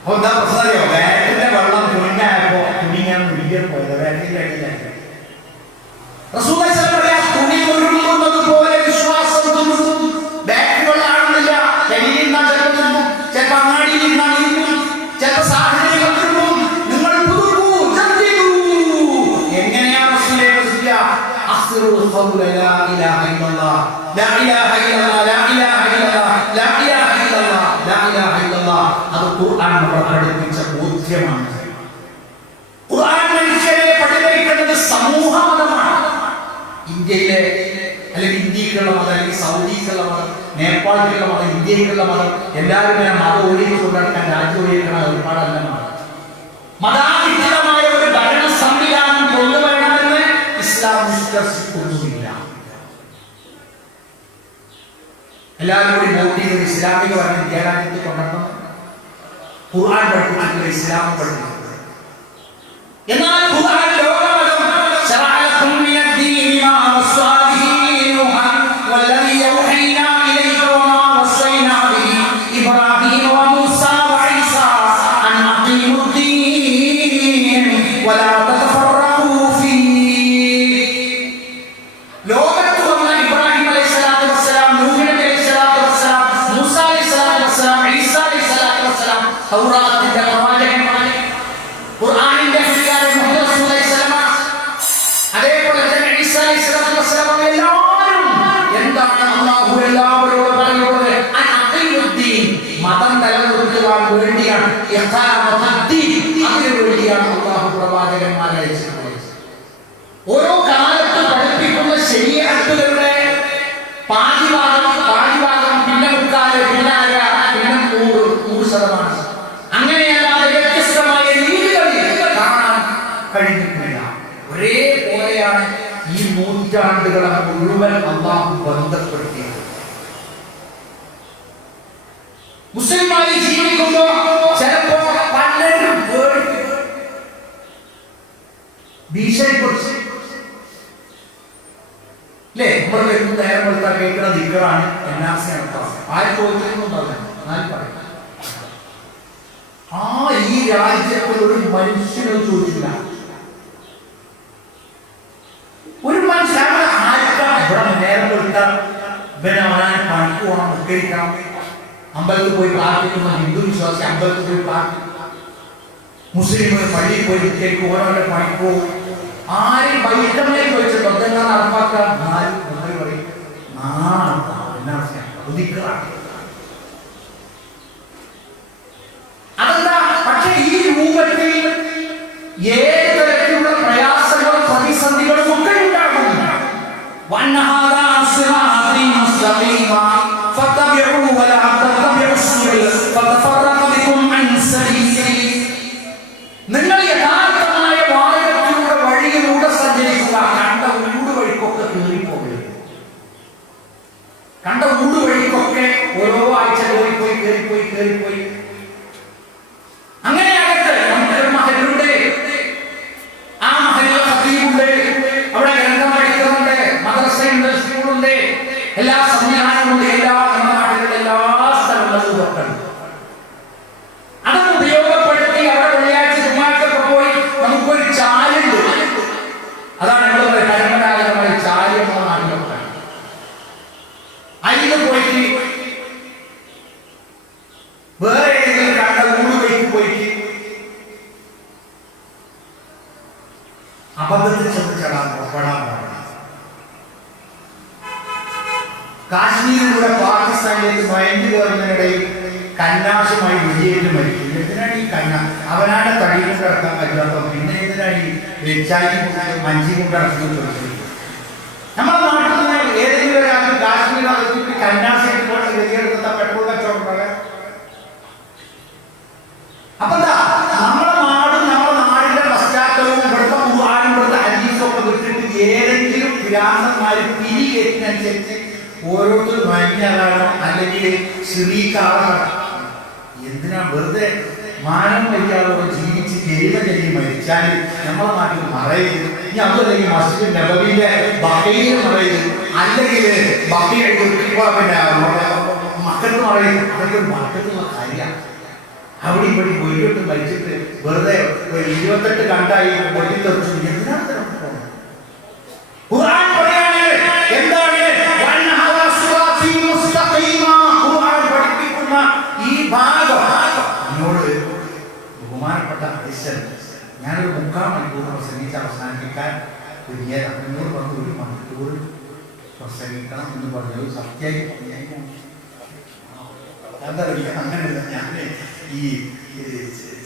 അപ്പൊ എന്താ പ്രശ്നം അറിയോ? ബാറ്റിന്റെ വെള്ളം തുണിഞ്ഞായപ്പോ തുണി ഞാൻ മുഴുകിയ പോയത് ബാറ്റിന്റെ അടിയിലായി. തുണി മുഴുകുന്നത് പോലെ വിശ്വാസം ബാറ്റ് വെള്ളമാണെന്നില്ല. ശരീരം ചിലപ്പോ അങ്ങാടിയിൽ ഇരുന്നാൽ ചിലപ്പോ സാഹചര്യം നിങ്ങൾ എങ്ങനെയാണ് അത് ഖുർആൻ പഠിപ്പിച്ച ബോധ്യമാണ്. ഖുർആൻ മനുഷ്യരെ പഠിപ്പിക്കുന്നത് സമൂഹ മതമാണ്. ഇന്ത്യയിലെ അല്ലെങ്കിൽ ഇന്ത്യക്കുള്ള മതം, അല്ലെങ്കിൽ സൗദിക്കുള്ള മതം, നേപ്പാളിലുള്ള മതം, ഇന്ത്യയിലുള്ള മതം, എല്ലാവരും ഇങ്ങനെ മതം ഒഴിച്ചുകൊണ്ടിരിക്കാൻ രാജ്യം ഒഴിക്കണം ഒരുപാടല്ല മതം. മതാധിഷ്ഠിതമായ ഒരു ഭരണ സംവിധാനം കൊണ്ടുവരണമെന്ന് ഇസ്ലാം വിശ്വസിക്കുന്നില്ല. എല്ലാവരും കൂടി വോട്ട് ചെയ്ത് ഇസ്ലാമിക ഭരണം ഇന്ത്യ രാജ്യത്ത് കൊണ്ടുവരണം. ഖുർആൻ പഠിപ്പിച്ചിട്ടുള്ള ഇസ്ലാം പഠിപ്പിക്കുന്നത്. എന്നാൽ ഖുർആൻ ലോകമതം ശറഅലക്കും മിനദ്ദീനി മാ വസ്സാ ബിഹി നൂഹൻ വല്ലദീ യൗഹൈനാ ഇലൈക വമാ വസ്സൈനാ ബിഹി ഇബ്രാഹീമ വമൂസാ വഈസാ അൻ അഖീമുദ്ദീൻ വലാ തതഫറഖൂ ഫീഹി. ലോകത്ത് വന്ന ഇബ്രാഹിം അലൈഹിസ്സലാത്തു വസ്സലാം, നൂഹ് അലൈഹിസ്സലാത്തു വസ്സലാം, മൂസാ അലൈഹിസ്സലാത്തു വസ്സലാം, ഈസാ അലൈഹിസ്സലാത്തു വസ്സലാം, തൗറാത്തിന്റെ പ്രവാചകന്മാർ, ഖുർആനിന്റെ ഹുദാരൻ മുഹമ്മദ് റസൂലുള്ളാഹി സ്വല്ലല്ലാഹു അലൈഹി വസല്ലം, അതേപോലെ തന്നെ ഈസാ അലൈഹിസ്സലാത്തു വസ്സലാം, എല്ലാവരും എന്താണ് അല്ലാഹു എല്ലാവരോടും പറയുന്നത്? അഖീമുദ്ദീൻ, മതം നിലനിർത്തുവാൻ വേണ്ടിയാണ്, ഇഖാമത്തുദ്ദീൻ, അതിനു വേണ്ടിയാണ് അല്ലാഹു പ്രവാചകന്മാരെ അയച്ചിട്ടുള്ളത്. ഓരോ കാലത്ത് പഠിപ്പിക്കുന്ന ശരീഅത്തുകളുടെ പാതിഭാഗം പിന്നെ മുക്കാല്, പിന്നെ അര, പിന്നെ 100%. അങ്ങനെയല്ലാതെ വ്യത്യസ്തമായ രീതികളിൽ കാണാൻ കഴിഞ്ഞിട്ടില്ല. ഒരേപോലെയാണ് ഈ നൂറ്റാണ്ടുകളെ മുഴുവൻ അല്ലാഹു ബന്ധപ്പെടുത്തിയത്. മുസ്ലിമായി ജീവിക്കുമ്പോ ചിലപ്പോ പലരും കേൾക്കുന്ന ദിക്കറാണ് NRC നടത്താറ്. ആരും ചോദിക്കുന്നുണ്ടാവില്ല, എന്നാലും പറയാം. ഈ രാജ്യത്തിൽ ഒരു മനുഷ്യനത് ചോദിച്ചില്ല. ഒരു മനുഷ്യൻ ആർക്കാണ് ഇവിടെ നേരം കൊടുത്താൽ പിന്നെ അവനാൻ പണിക്ക് പോകണം, നിസ്കരിക്കണം, അമ്പലത്തിൽ പോയി പ്രാർത്ഥിക്കുന്ന ഹിന്ദു വിശ്വാസി അമ്പലത്തിൽ പോയി പ്രാർത്ഥിക്കും, മുസ്ലിം പള്ളിയിൽ പോയി നിസ്കരിക്കും, ഓരോരുടെ പണിക്ക് പോകും. ആരും വൈക്കമേൽ വെച്ചിട്ട് ഒതെല്ലാം നടപ്പാക്കാൻ പറയും അതെന്താ? പക്ഷെ ഈ രൂപത്തിൽ ഏത് തരത്തിലുള്ള പ്രയാസങ്ങളും പ്രതിസന്ധികളും ഒക്കെ ഉണ്ടാകുന്നു. നിങ്ങൾ യഥാർത്ഥമായ മാർഗത്തിലൂടെ വഴിയിലൂടെ സഞ്ചരിക്കുക. കണ്ട ഊട് വഴിക്കൊക്കെ കയറിപ്പോകരുത്. കണ്ട ഊട് വഴിക്കൊക്കെ ഓരോ ആഴ്ച കയറിപ്പോയി അങ്ങനെയാകട്ടെ. നമുക്കൊരു മഹലുണ്ട്, ആ മഹലിൽ ഖതീബുണ്ട്, അവിടെ ഗ്രന്ഥം പഠിക്കുന്നുണ്ട്, മദ്രസയുണ്ട്, സ്കൂളുണ്ട്, എല്ലാ സംവിധാനമുണ്ട്, എല്ലാ നമ്മുടെ നാട്ടിലുള്ള എല്ലാ സ്ഥലങ്ങളിലും ഇതൊക്കെ ഉണ്ട്. അതൊക്കെ ഉപയോഗപ്പെടുത്തി അവിടെ വെള്ളിയാഴ്ച ജുമാക്കൊക്കെ പോയി നമുക്കൊരു ചാലുണ്ട്. അതാണ് നമ്മൾ പരമ്പരാഗതമായി ചാല് നമ്മുടെ നാട്ടിലൊക്കെ. അതിന് പോയിട്ട് വേറെ ഏതെങ്കിലും കണ്ട ഊടുവഴിക്ക് പോയിട്ട് അബദ്ധത്തിൽ ശ്രദ്ധിച്ചാൽ പുറപ്പെടാൻ പാടില്ല. കാശ്മീരിലൂടെ പാകിസ്ഥാനിലേക്ക് മയഞ്ഞു കയറുന്നതിനിടയിൽ കന്നാശുമായി വെടിയേറ്റ് മരിക്കും. എന്തിനാണ് ഈ അവനാണ് തടി കൊണ്ട് ഇറക്കാൻ പറ്റാത്ത, പിന്നെ എന്തിനാണ് ഈ വെച്ചായി മഞ്ചി കൊണ്ട് ഇറക്കുന്നത്? നമ്മുടെ നാട്ടിൽ നിന്ന് ഏതെങ്കിലും ഒരാൾക്ക് കാശ്മീർ കന്നാശിക്ക് കൊണ്ട് വെടിയെടുത്ത പെട്രോൾ കച്ചവടം. അപ്പൊ എന്താ നമ്മുടെ നാടും നമ്മുടെ നാടിന്റെ പശ്ചാത്തലവും ഇവിടുത്തെ ഖുർആനും ഇവിടുത്തെ ഹദീസും ഒക്കെ വിട്ടിട്ട് ഏതെങ്കിലും ഗ്രാമന്മാര് പിരികേറ്റിനനുസരിച്ച് ഓരോരുത്തരും ഭയങ്കരാണോ അല്ലെങ്കിൽ ശ്രീകാണോ? എന്തിനാ വെറുതെ മാനം വയ്ക്കാതെ ജീവിച്ച് ജൈവജലി മരിച്ചാൽ നമ്മുടെ നാട്ടിൽ മറയരുത്. ഇനി അതല്ലെങ്കിൽ മസ്ജിദ് നബവിന്റെ ബക്കയിൽ മറയരുത്, അല്ലെങ്കിൽ ബക്കയിൽ പിന്നെ മക്കത്ത് മറയരുത്. അതൊക്കെ മക്കത്തുള്ള കാര്യമാണ്. അവിടെ ഇവിടെ കൊല്ലിട്ട് മരിച്ചിട്ട് വെറുതെ 28 കണ്ടായി പൊട്ടിത്തെറിച്ചു. എന്തിനാണ് ഖുർആൻ പറയാണ്? എന്താണ് പഠിപ്പിക്കുന്ന ഈ ഭാഗം? എന്നോട് ബഹുമാനപ്പെട്ട അധ്യക്ഷൻ ഞാനൊരു 3/4 മണിക്കൂർ പ്രസംഗിച്ച് അവസാനിപ്പിക്കാൻ എന്നോട് പറഞ്ഞു 1 മണിക്കൂർ പ്രസംഗിക്കണം എന്ന് പറഞ്ഞത് സത്യമായി എന്താ അങ്ങനെയല്ല. ഞാൻ ഈ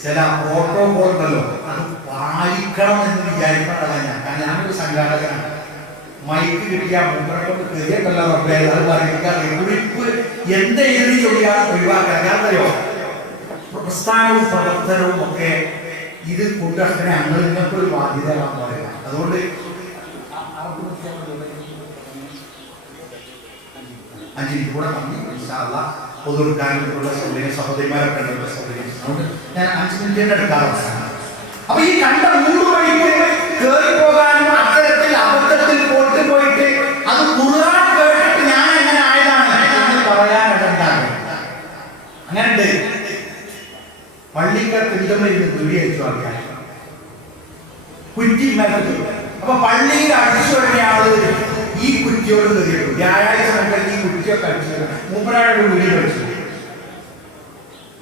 ചില പ്രോട്ടോകോൾ ഉണ്ടല്ലോ, അത് പാലിക്കണം എന്ന് വിചാരിക്കാനുള്ള കാരണം ഞാനൊരു സംഘാടകനാണ്. മൈക്ക് കിട്ടിയ മൂത്രക്കൊണ്ട് കയറിയല്ല റബ്ബേ, അത് പറയുക കുറിപ്പ് എന്തെഴുതി ചൊല്ലിയാൽ ഒഴിവാക്കാൻ. ഞാനറിയോ പ്രസ്ഥാനവും പ്രവർത്തനവും ഒക്കെ ഇത് കൊണ്ടുവരുന്ന ഞങ്ങൾ നിങ്ങൾക്കൊരു ബാധ്യതയാണെന്ന് പറയാം. അതുകൊണ്ട് 5 മിനിറ്റ് കൂടെ നന്ദി. പൊതുക്കാനുള്ള സൗകര്യം സഹോദരിമാരൊക്കെ ഉള്ള സൗകര്യം അതുകൊണ്ട് ഞാൻ 5 മിനിറ്റ് എടുക്കാറുണ്ട്. അപ്പൊ ഈ കണ്ട 3 വഴിക്ക് കയറി പോകാനും അത്തരത്തിൽ അബദ്ധത്തിൽ പോയിട്ട് അത് ഖുർആൻ കേട്ടിട്ട് ഞാൻ എങ്ങനെ ആയതാണ് എന്ന് പറയാനുണ്ടാകും. അങ്ങനെ ഉണ്ട്. പള്ളിക്കകത്ത് ഇടമരുന്ന് വീടിയടിച്ചു ആൾക്കാർ കുറ്റി മരത്തിൽ. അപ്പൊ പള്ളിയിൽ അടിച്ചു കഴിഞ്ഞ ആള് ഈ കുറ്റിയോട് കയറിയിട്ടു. വ്യാഴാഴ്ച നമുക്ക് ഈ കുറ്റിയൊക്കെ അടിച്ചു മൂപ്പരാട് വീട് കഴിച്ചു.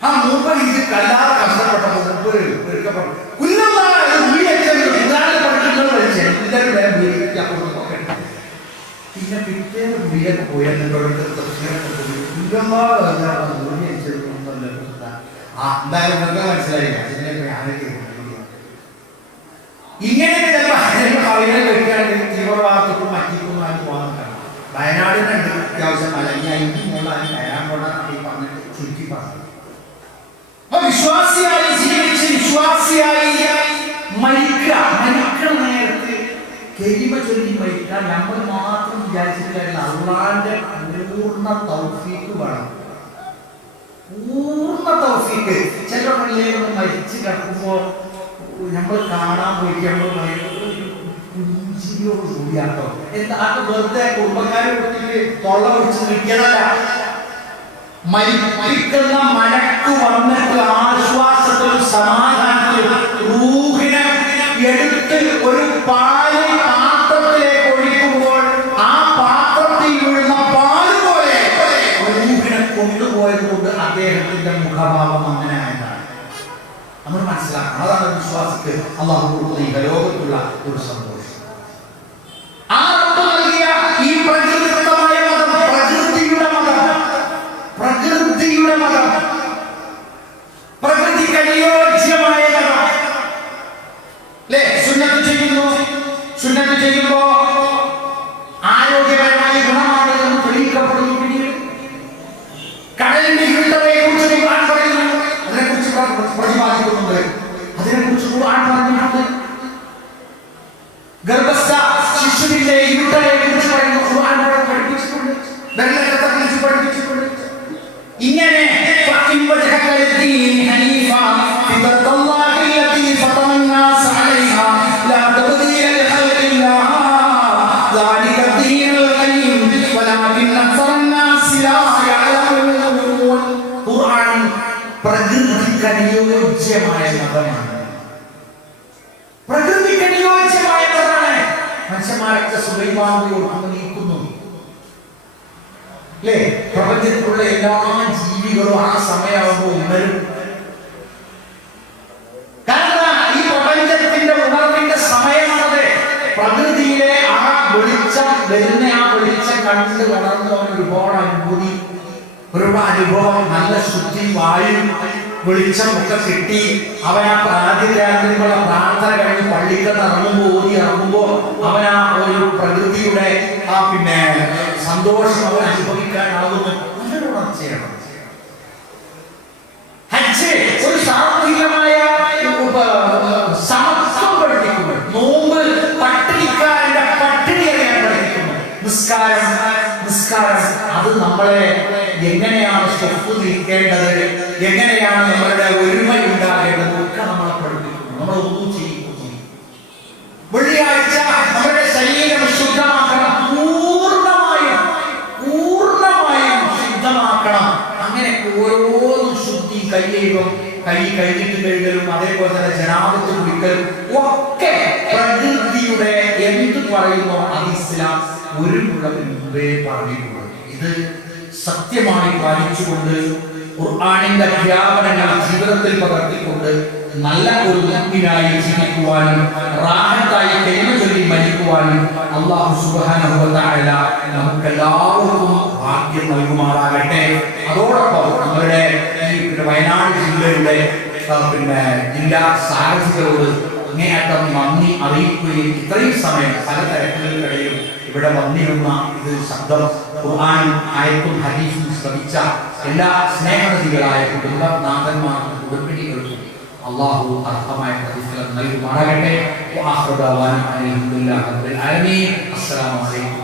ആ മൂപ്പർ ഇത് കല്ലാതെ കഷ്ടപ്പെട്ടപ്പോ മൂപ്പര് എടുക്കപ്പെട്ടു പിന്നെ പിറ്റേന്ന് വീടൊക്കെ പോയാൽ എന്തായാലും മനസ്സിലായില്ല. ഇങ്ങനെയൊക്കെ തീവ്രവാദത്തിനും മറ്റിക്കും ആരും പോകാൻ നിൽക്കണം. വയനാടിനുണ്ട് അത്യാവശ്യം അല്ലെങ്കിൽ കയറാൻ പോകാൻ പറഞ്ഞിട്ട് ചുരുക്കി പറഞ്ഞു. വിശ്വാസിയായി ജീവിച്ച് വിശ്വാസിയായി മരിക്കണ നേരത്ത് കരിമ ചൊല്ലി മരിക്കാൻ നമ്മൾ മാത്രം വിചാരിച്ചിട്ടില്ല. അള്ളാന്റെ പൂർണ്ണ തൗഫീക്ക് വേണം. പൂർണ്ണ തൗഫീക്ക്. ചില പിള്ളേരൊന്ന് മരിച്ചു കിടക്കുമ്പോ നമ്മൾ കാണാൻ പോയിട്ട് നമ്മൾ ശുദ്ധിയോട് കൂടിയാട്ടോ. എന്താ വെറുതെ കുടുംബക്കാരെ കുട്ടിക്ക് തൊള്ള പിടിച്ച് കിട്ടിയതല്ല. മരിക്കുന്ന മലക്ക് വന്നിട്ട് ആശ്വാസത്തിലും സമാധാനത്തിലും റൂഹിനെ എടുത്ത് ഒരു പാല് പാത്രത്തിലേക്ക് ഒഴിക്കുമ്പോൾ ആ പാത്രത്തിൽ വീഴുന്ന പാല് പോലെ റൂഹിനെ കൊണ്ടുപോയത് കൊണ്ട് അദ്ദേഹത്തിന്റെ മുഖഭാവം അങ്ങനെ ആയതാണ്. നമ്മൾ മനസ്സിലാക്കണം. അതാണ് വിശ്വാസിക്ക് അള്ളാഹു കൊടുക്കുന്ന ഈ ലോകത്തുള്ള ഒരു സന്തോഷം. ആ റബ്ബ് നൽകിയ ഈ പ്രകൃതിദത്തമായ മതം, പ്രകൃതിയുടെ മതം, പ്രകൃതിയുടെ മതം, പ്രകൃതിക്ക് അനുയോജ്യമായ മതം. അല്ലേ? സുന്നത്ത് ചെയ്യുന്നു. സുന്നത്ത് ചെയ്യുമ്പോ ആരോഗ്യപരമായ ഗുണമാണ് എന്ന് തെളിയിക്കപ്പെടുന്നു. പിന്നീട് കടലിന്റെ ഇരുട്ടതയെ കുറിച്ച് ഖുർആൻ പറയുന്നു. അതിനെക്കുറിച്ച് പ്രതിപാദിക്കുന്നുണ്ട്. അതിനെക്കുറിച്ച് ഖുർആൻ പറഞ്ഞിട്ടുണ്ട്. ഗർഭസ്ഥ ശിശുവിന്റെ ഇരുട്ടതയെ കുറിച്ച് പറയുന്നു. ഖുർആൻ പഠിപ്പിച്ചിട്ടുണ്ട്. വെള്ളത്തെ കുറിച്ച് പഠിപ്പിച്ചിട്ടുണ്ട്. ഇങ്ങനെ പ്രകൃതിക്ക് അനുയോജ്യമായ മതമാണ്. പ്രകൃതിക്ക് അനുയോജ്യമായ മതമാണ്. മനുഷ്യന്മാരൊക്കെ സുഖൈവാദിയോട് നീക്കുന്നു. അല്ലേ? പ്രപഞ്ചത്തിലുള്ള എല്ലാ ജീവികളും ആ സമയമാകുമ്പോൾ ഉണരും. കാരണം ഈ പ്രപഞ്ചത്തിന്റെ ഉണർവിന്റെ സമയമാണത്. പ്രകൃതിയിലെ ആ വെളിച്ചം വരുന്ന ആ വെളിച്ചം കണ്ട് വളർന്നു ഒരുപാട് അനുഭൂതി, ഒരുപാട് അനുഭവം, നല്ല ശുദ്ധി, വായു, വെളിച്ചം ഒക്കെ കിട്ടി. അവൻ ആ പ്രാതിരാജ്യത്തിനുള്ള പ്രാർത്ഥന കഴിഞ്ഞ് പള്ളിക്കത്ത് ഇറങ്ങുമ്പോ അവൻ ആ ഒരു പ്രകൃതിയുടെ ആ സന്തോഷം അവൻ അനുഭവിക്കാനാകുന്നു. നല്ലൊരു ഉണർച്ചയാണ് ഹജ്ജ്. ഒരു സാമൂഹികമായ സമത്വം പഠിപ്പിക്കുന്നു. നോമ്പ് പട്ടിണിക്കാരന്റെ പട്ടിണി അറിയാൻ പഠിപ്പിക്കുന്നു. നിസ്കാരം അത് നമ്മളെ എങ്ങനെയാണ് സ്വത്ത് നീക്കേണ്ടത്, എങ്ങനെയാണ് നമ്മളുടെ ഒരുമയുണ്ടാകേണ്ടത് ഒക്കെ നമ്മളെ പഠിപ്പിക്കുന്നു. നമ്മൾ ഒന്നും ചെയ്യിക്കുന്നു. വെള്ളിയാഴ്ച നമ്മുടെ ശരീരം ശുദ്ധമാക്കണം. പൂർണ്ണമായും ശുദ്ധമാക്കണം. അങ്ങനെ ഓരോന്നും ശുദ്ധി, കയ്യേകം, കൈ കഴിഞ്ഞിട്ട് കഴുകലും, അതേപോലെ തന്നെ ജനാപത്ത് കുടിക്കലും ഒക്കെ പ്രകൃതിയുടെ എന്ത് പറയുന്നോ അത് ഇസ്ലാം ഒരു മുഴവിന് മുമ്പേ പറഞ്ഞിട്ടുള്ളത്. ഇത് സത്യമായി പാലിച്ചുകൊണ്ട് ഖുർആനിന്റെ അധ്യാപനങ്ങൾ ജീവിതത്തിൽ പകർത്തിക്കൊണ്ട് നല്ല ഒരു മുഅ്മിനായി ജീവിക്കുവാനും റാഹത്തായി കലിമ ചൊല്ലി മരിക്കുവാനും അല്ലാഹു സുബ്ഹാനഹു വ തആല നമുക്കെല്ലാവർക്കും ഭാഗ്യം നൽകുമാറാകട്ടെ. അതോടൊപ്പം നമ്മുടെ ഈ വയനാട് ജില്ലയുടെ ജില്ലാ സാരഥികളോട് അങ്ങേയറ്റം നന്ദി അറിയിക്കുകയും ഇത്രയും സമയം പല തിരക്കുകൾക്കിടയിലും ഇവിടെ വന്നിരുന്ന ഇത് ശബ്ദം ഖുർആൻ ആയത്തും ഹദീസും ശ്രമിച്ച എല്ലാ സ്നേഹനദികളായ കുടുംബനാഥന്മാർക്കും കുടുംബിനികൾക്കും അല്ലാഹു അർഹമായ പ്രതിഫലം നൽകുമാറാകട്ടെ. അസ്സലാമു അലൈക്കും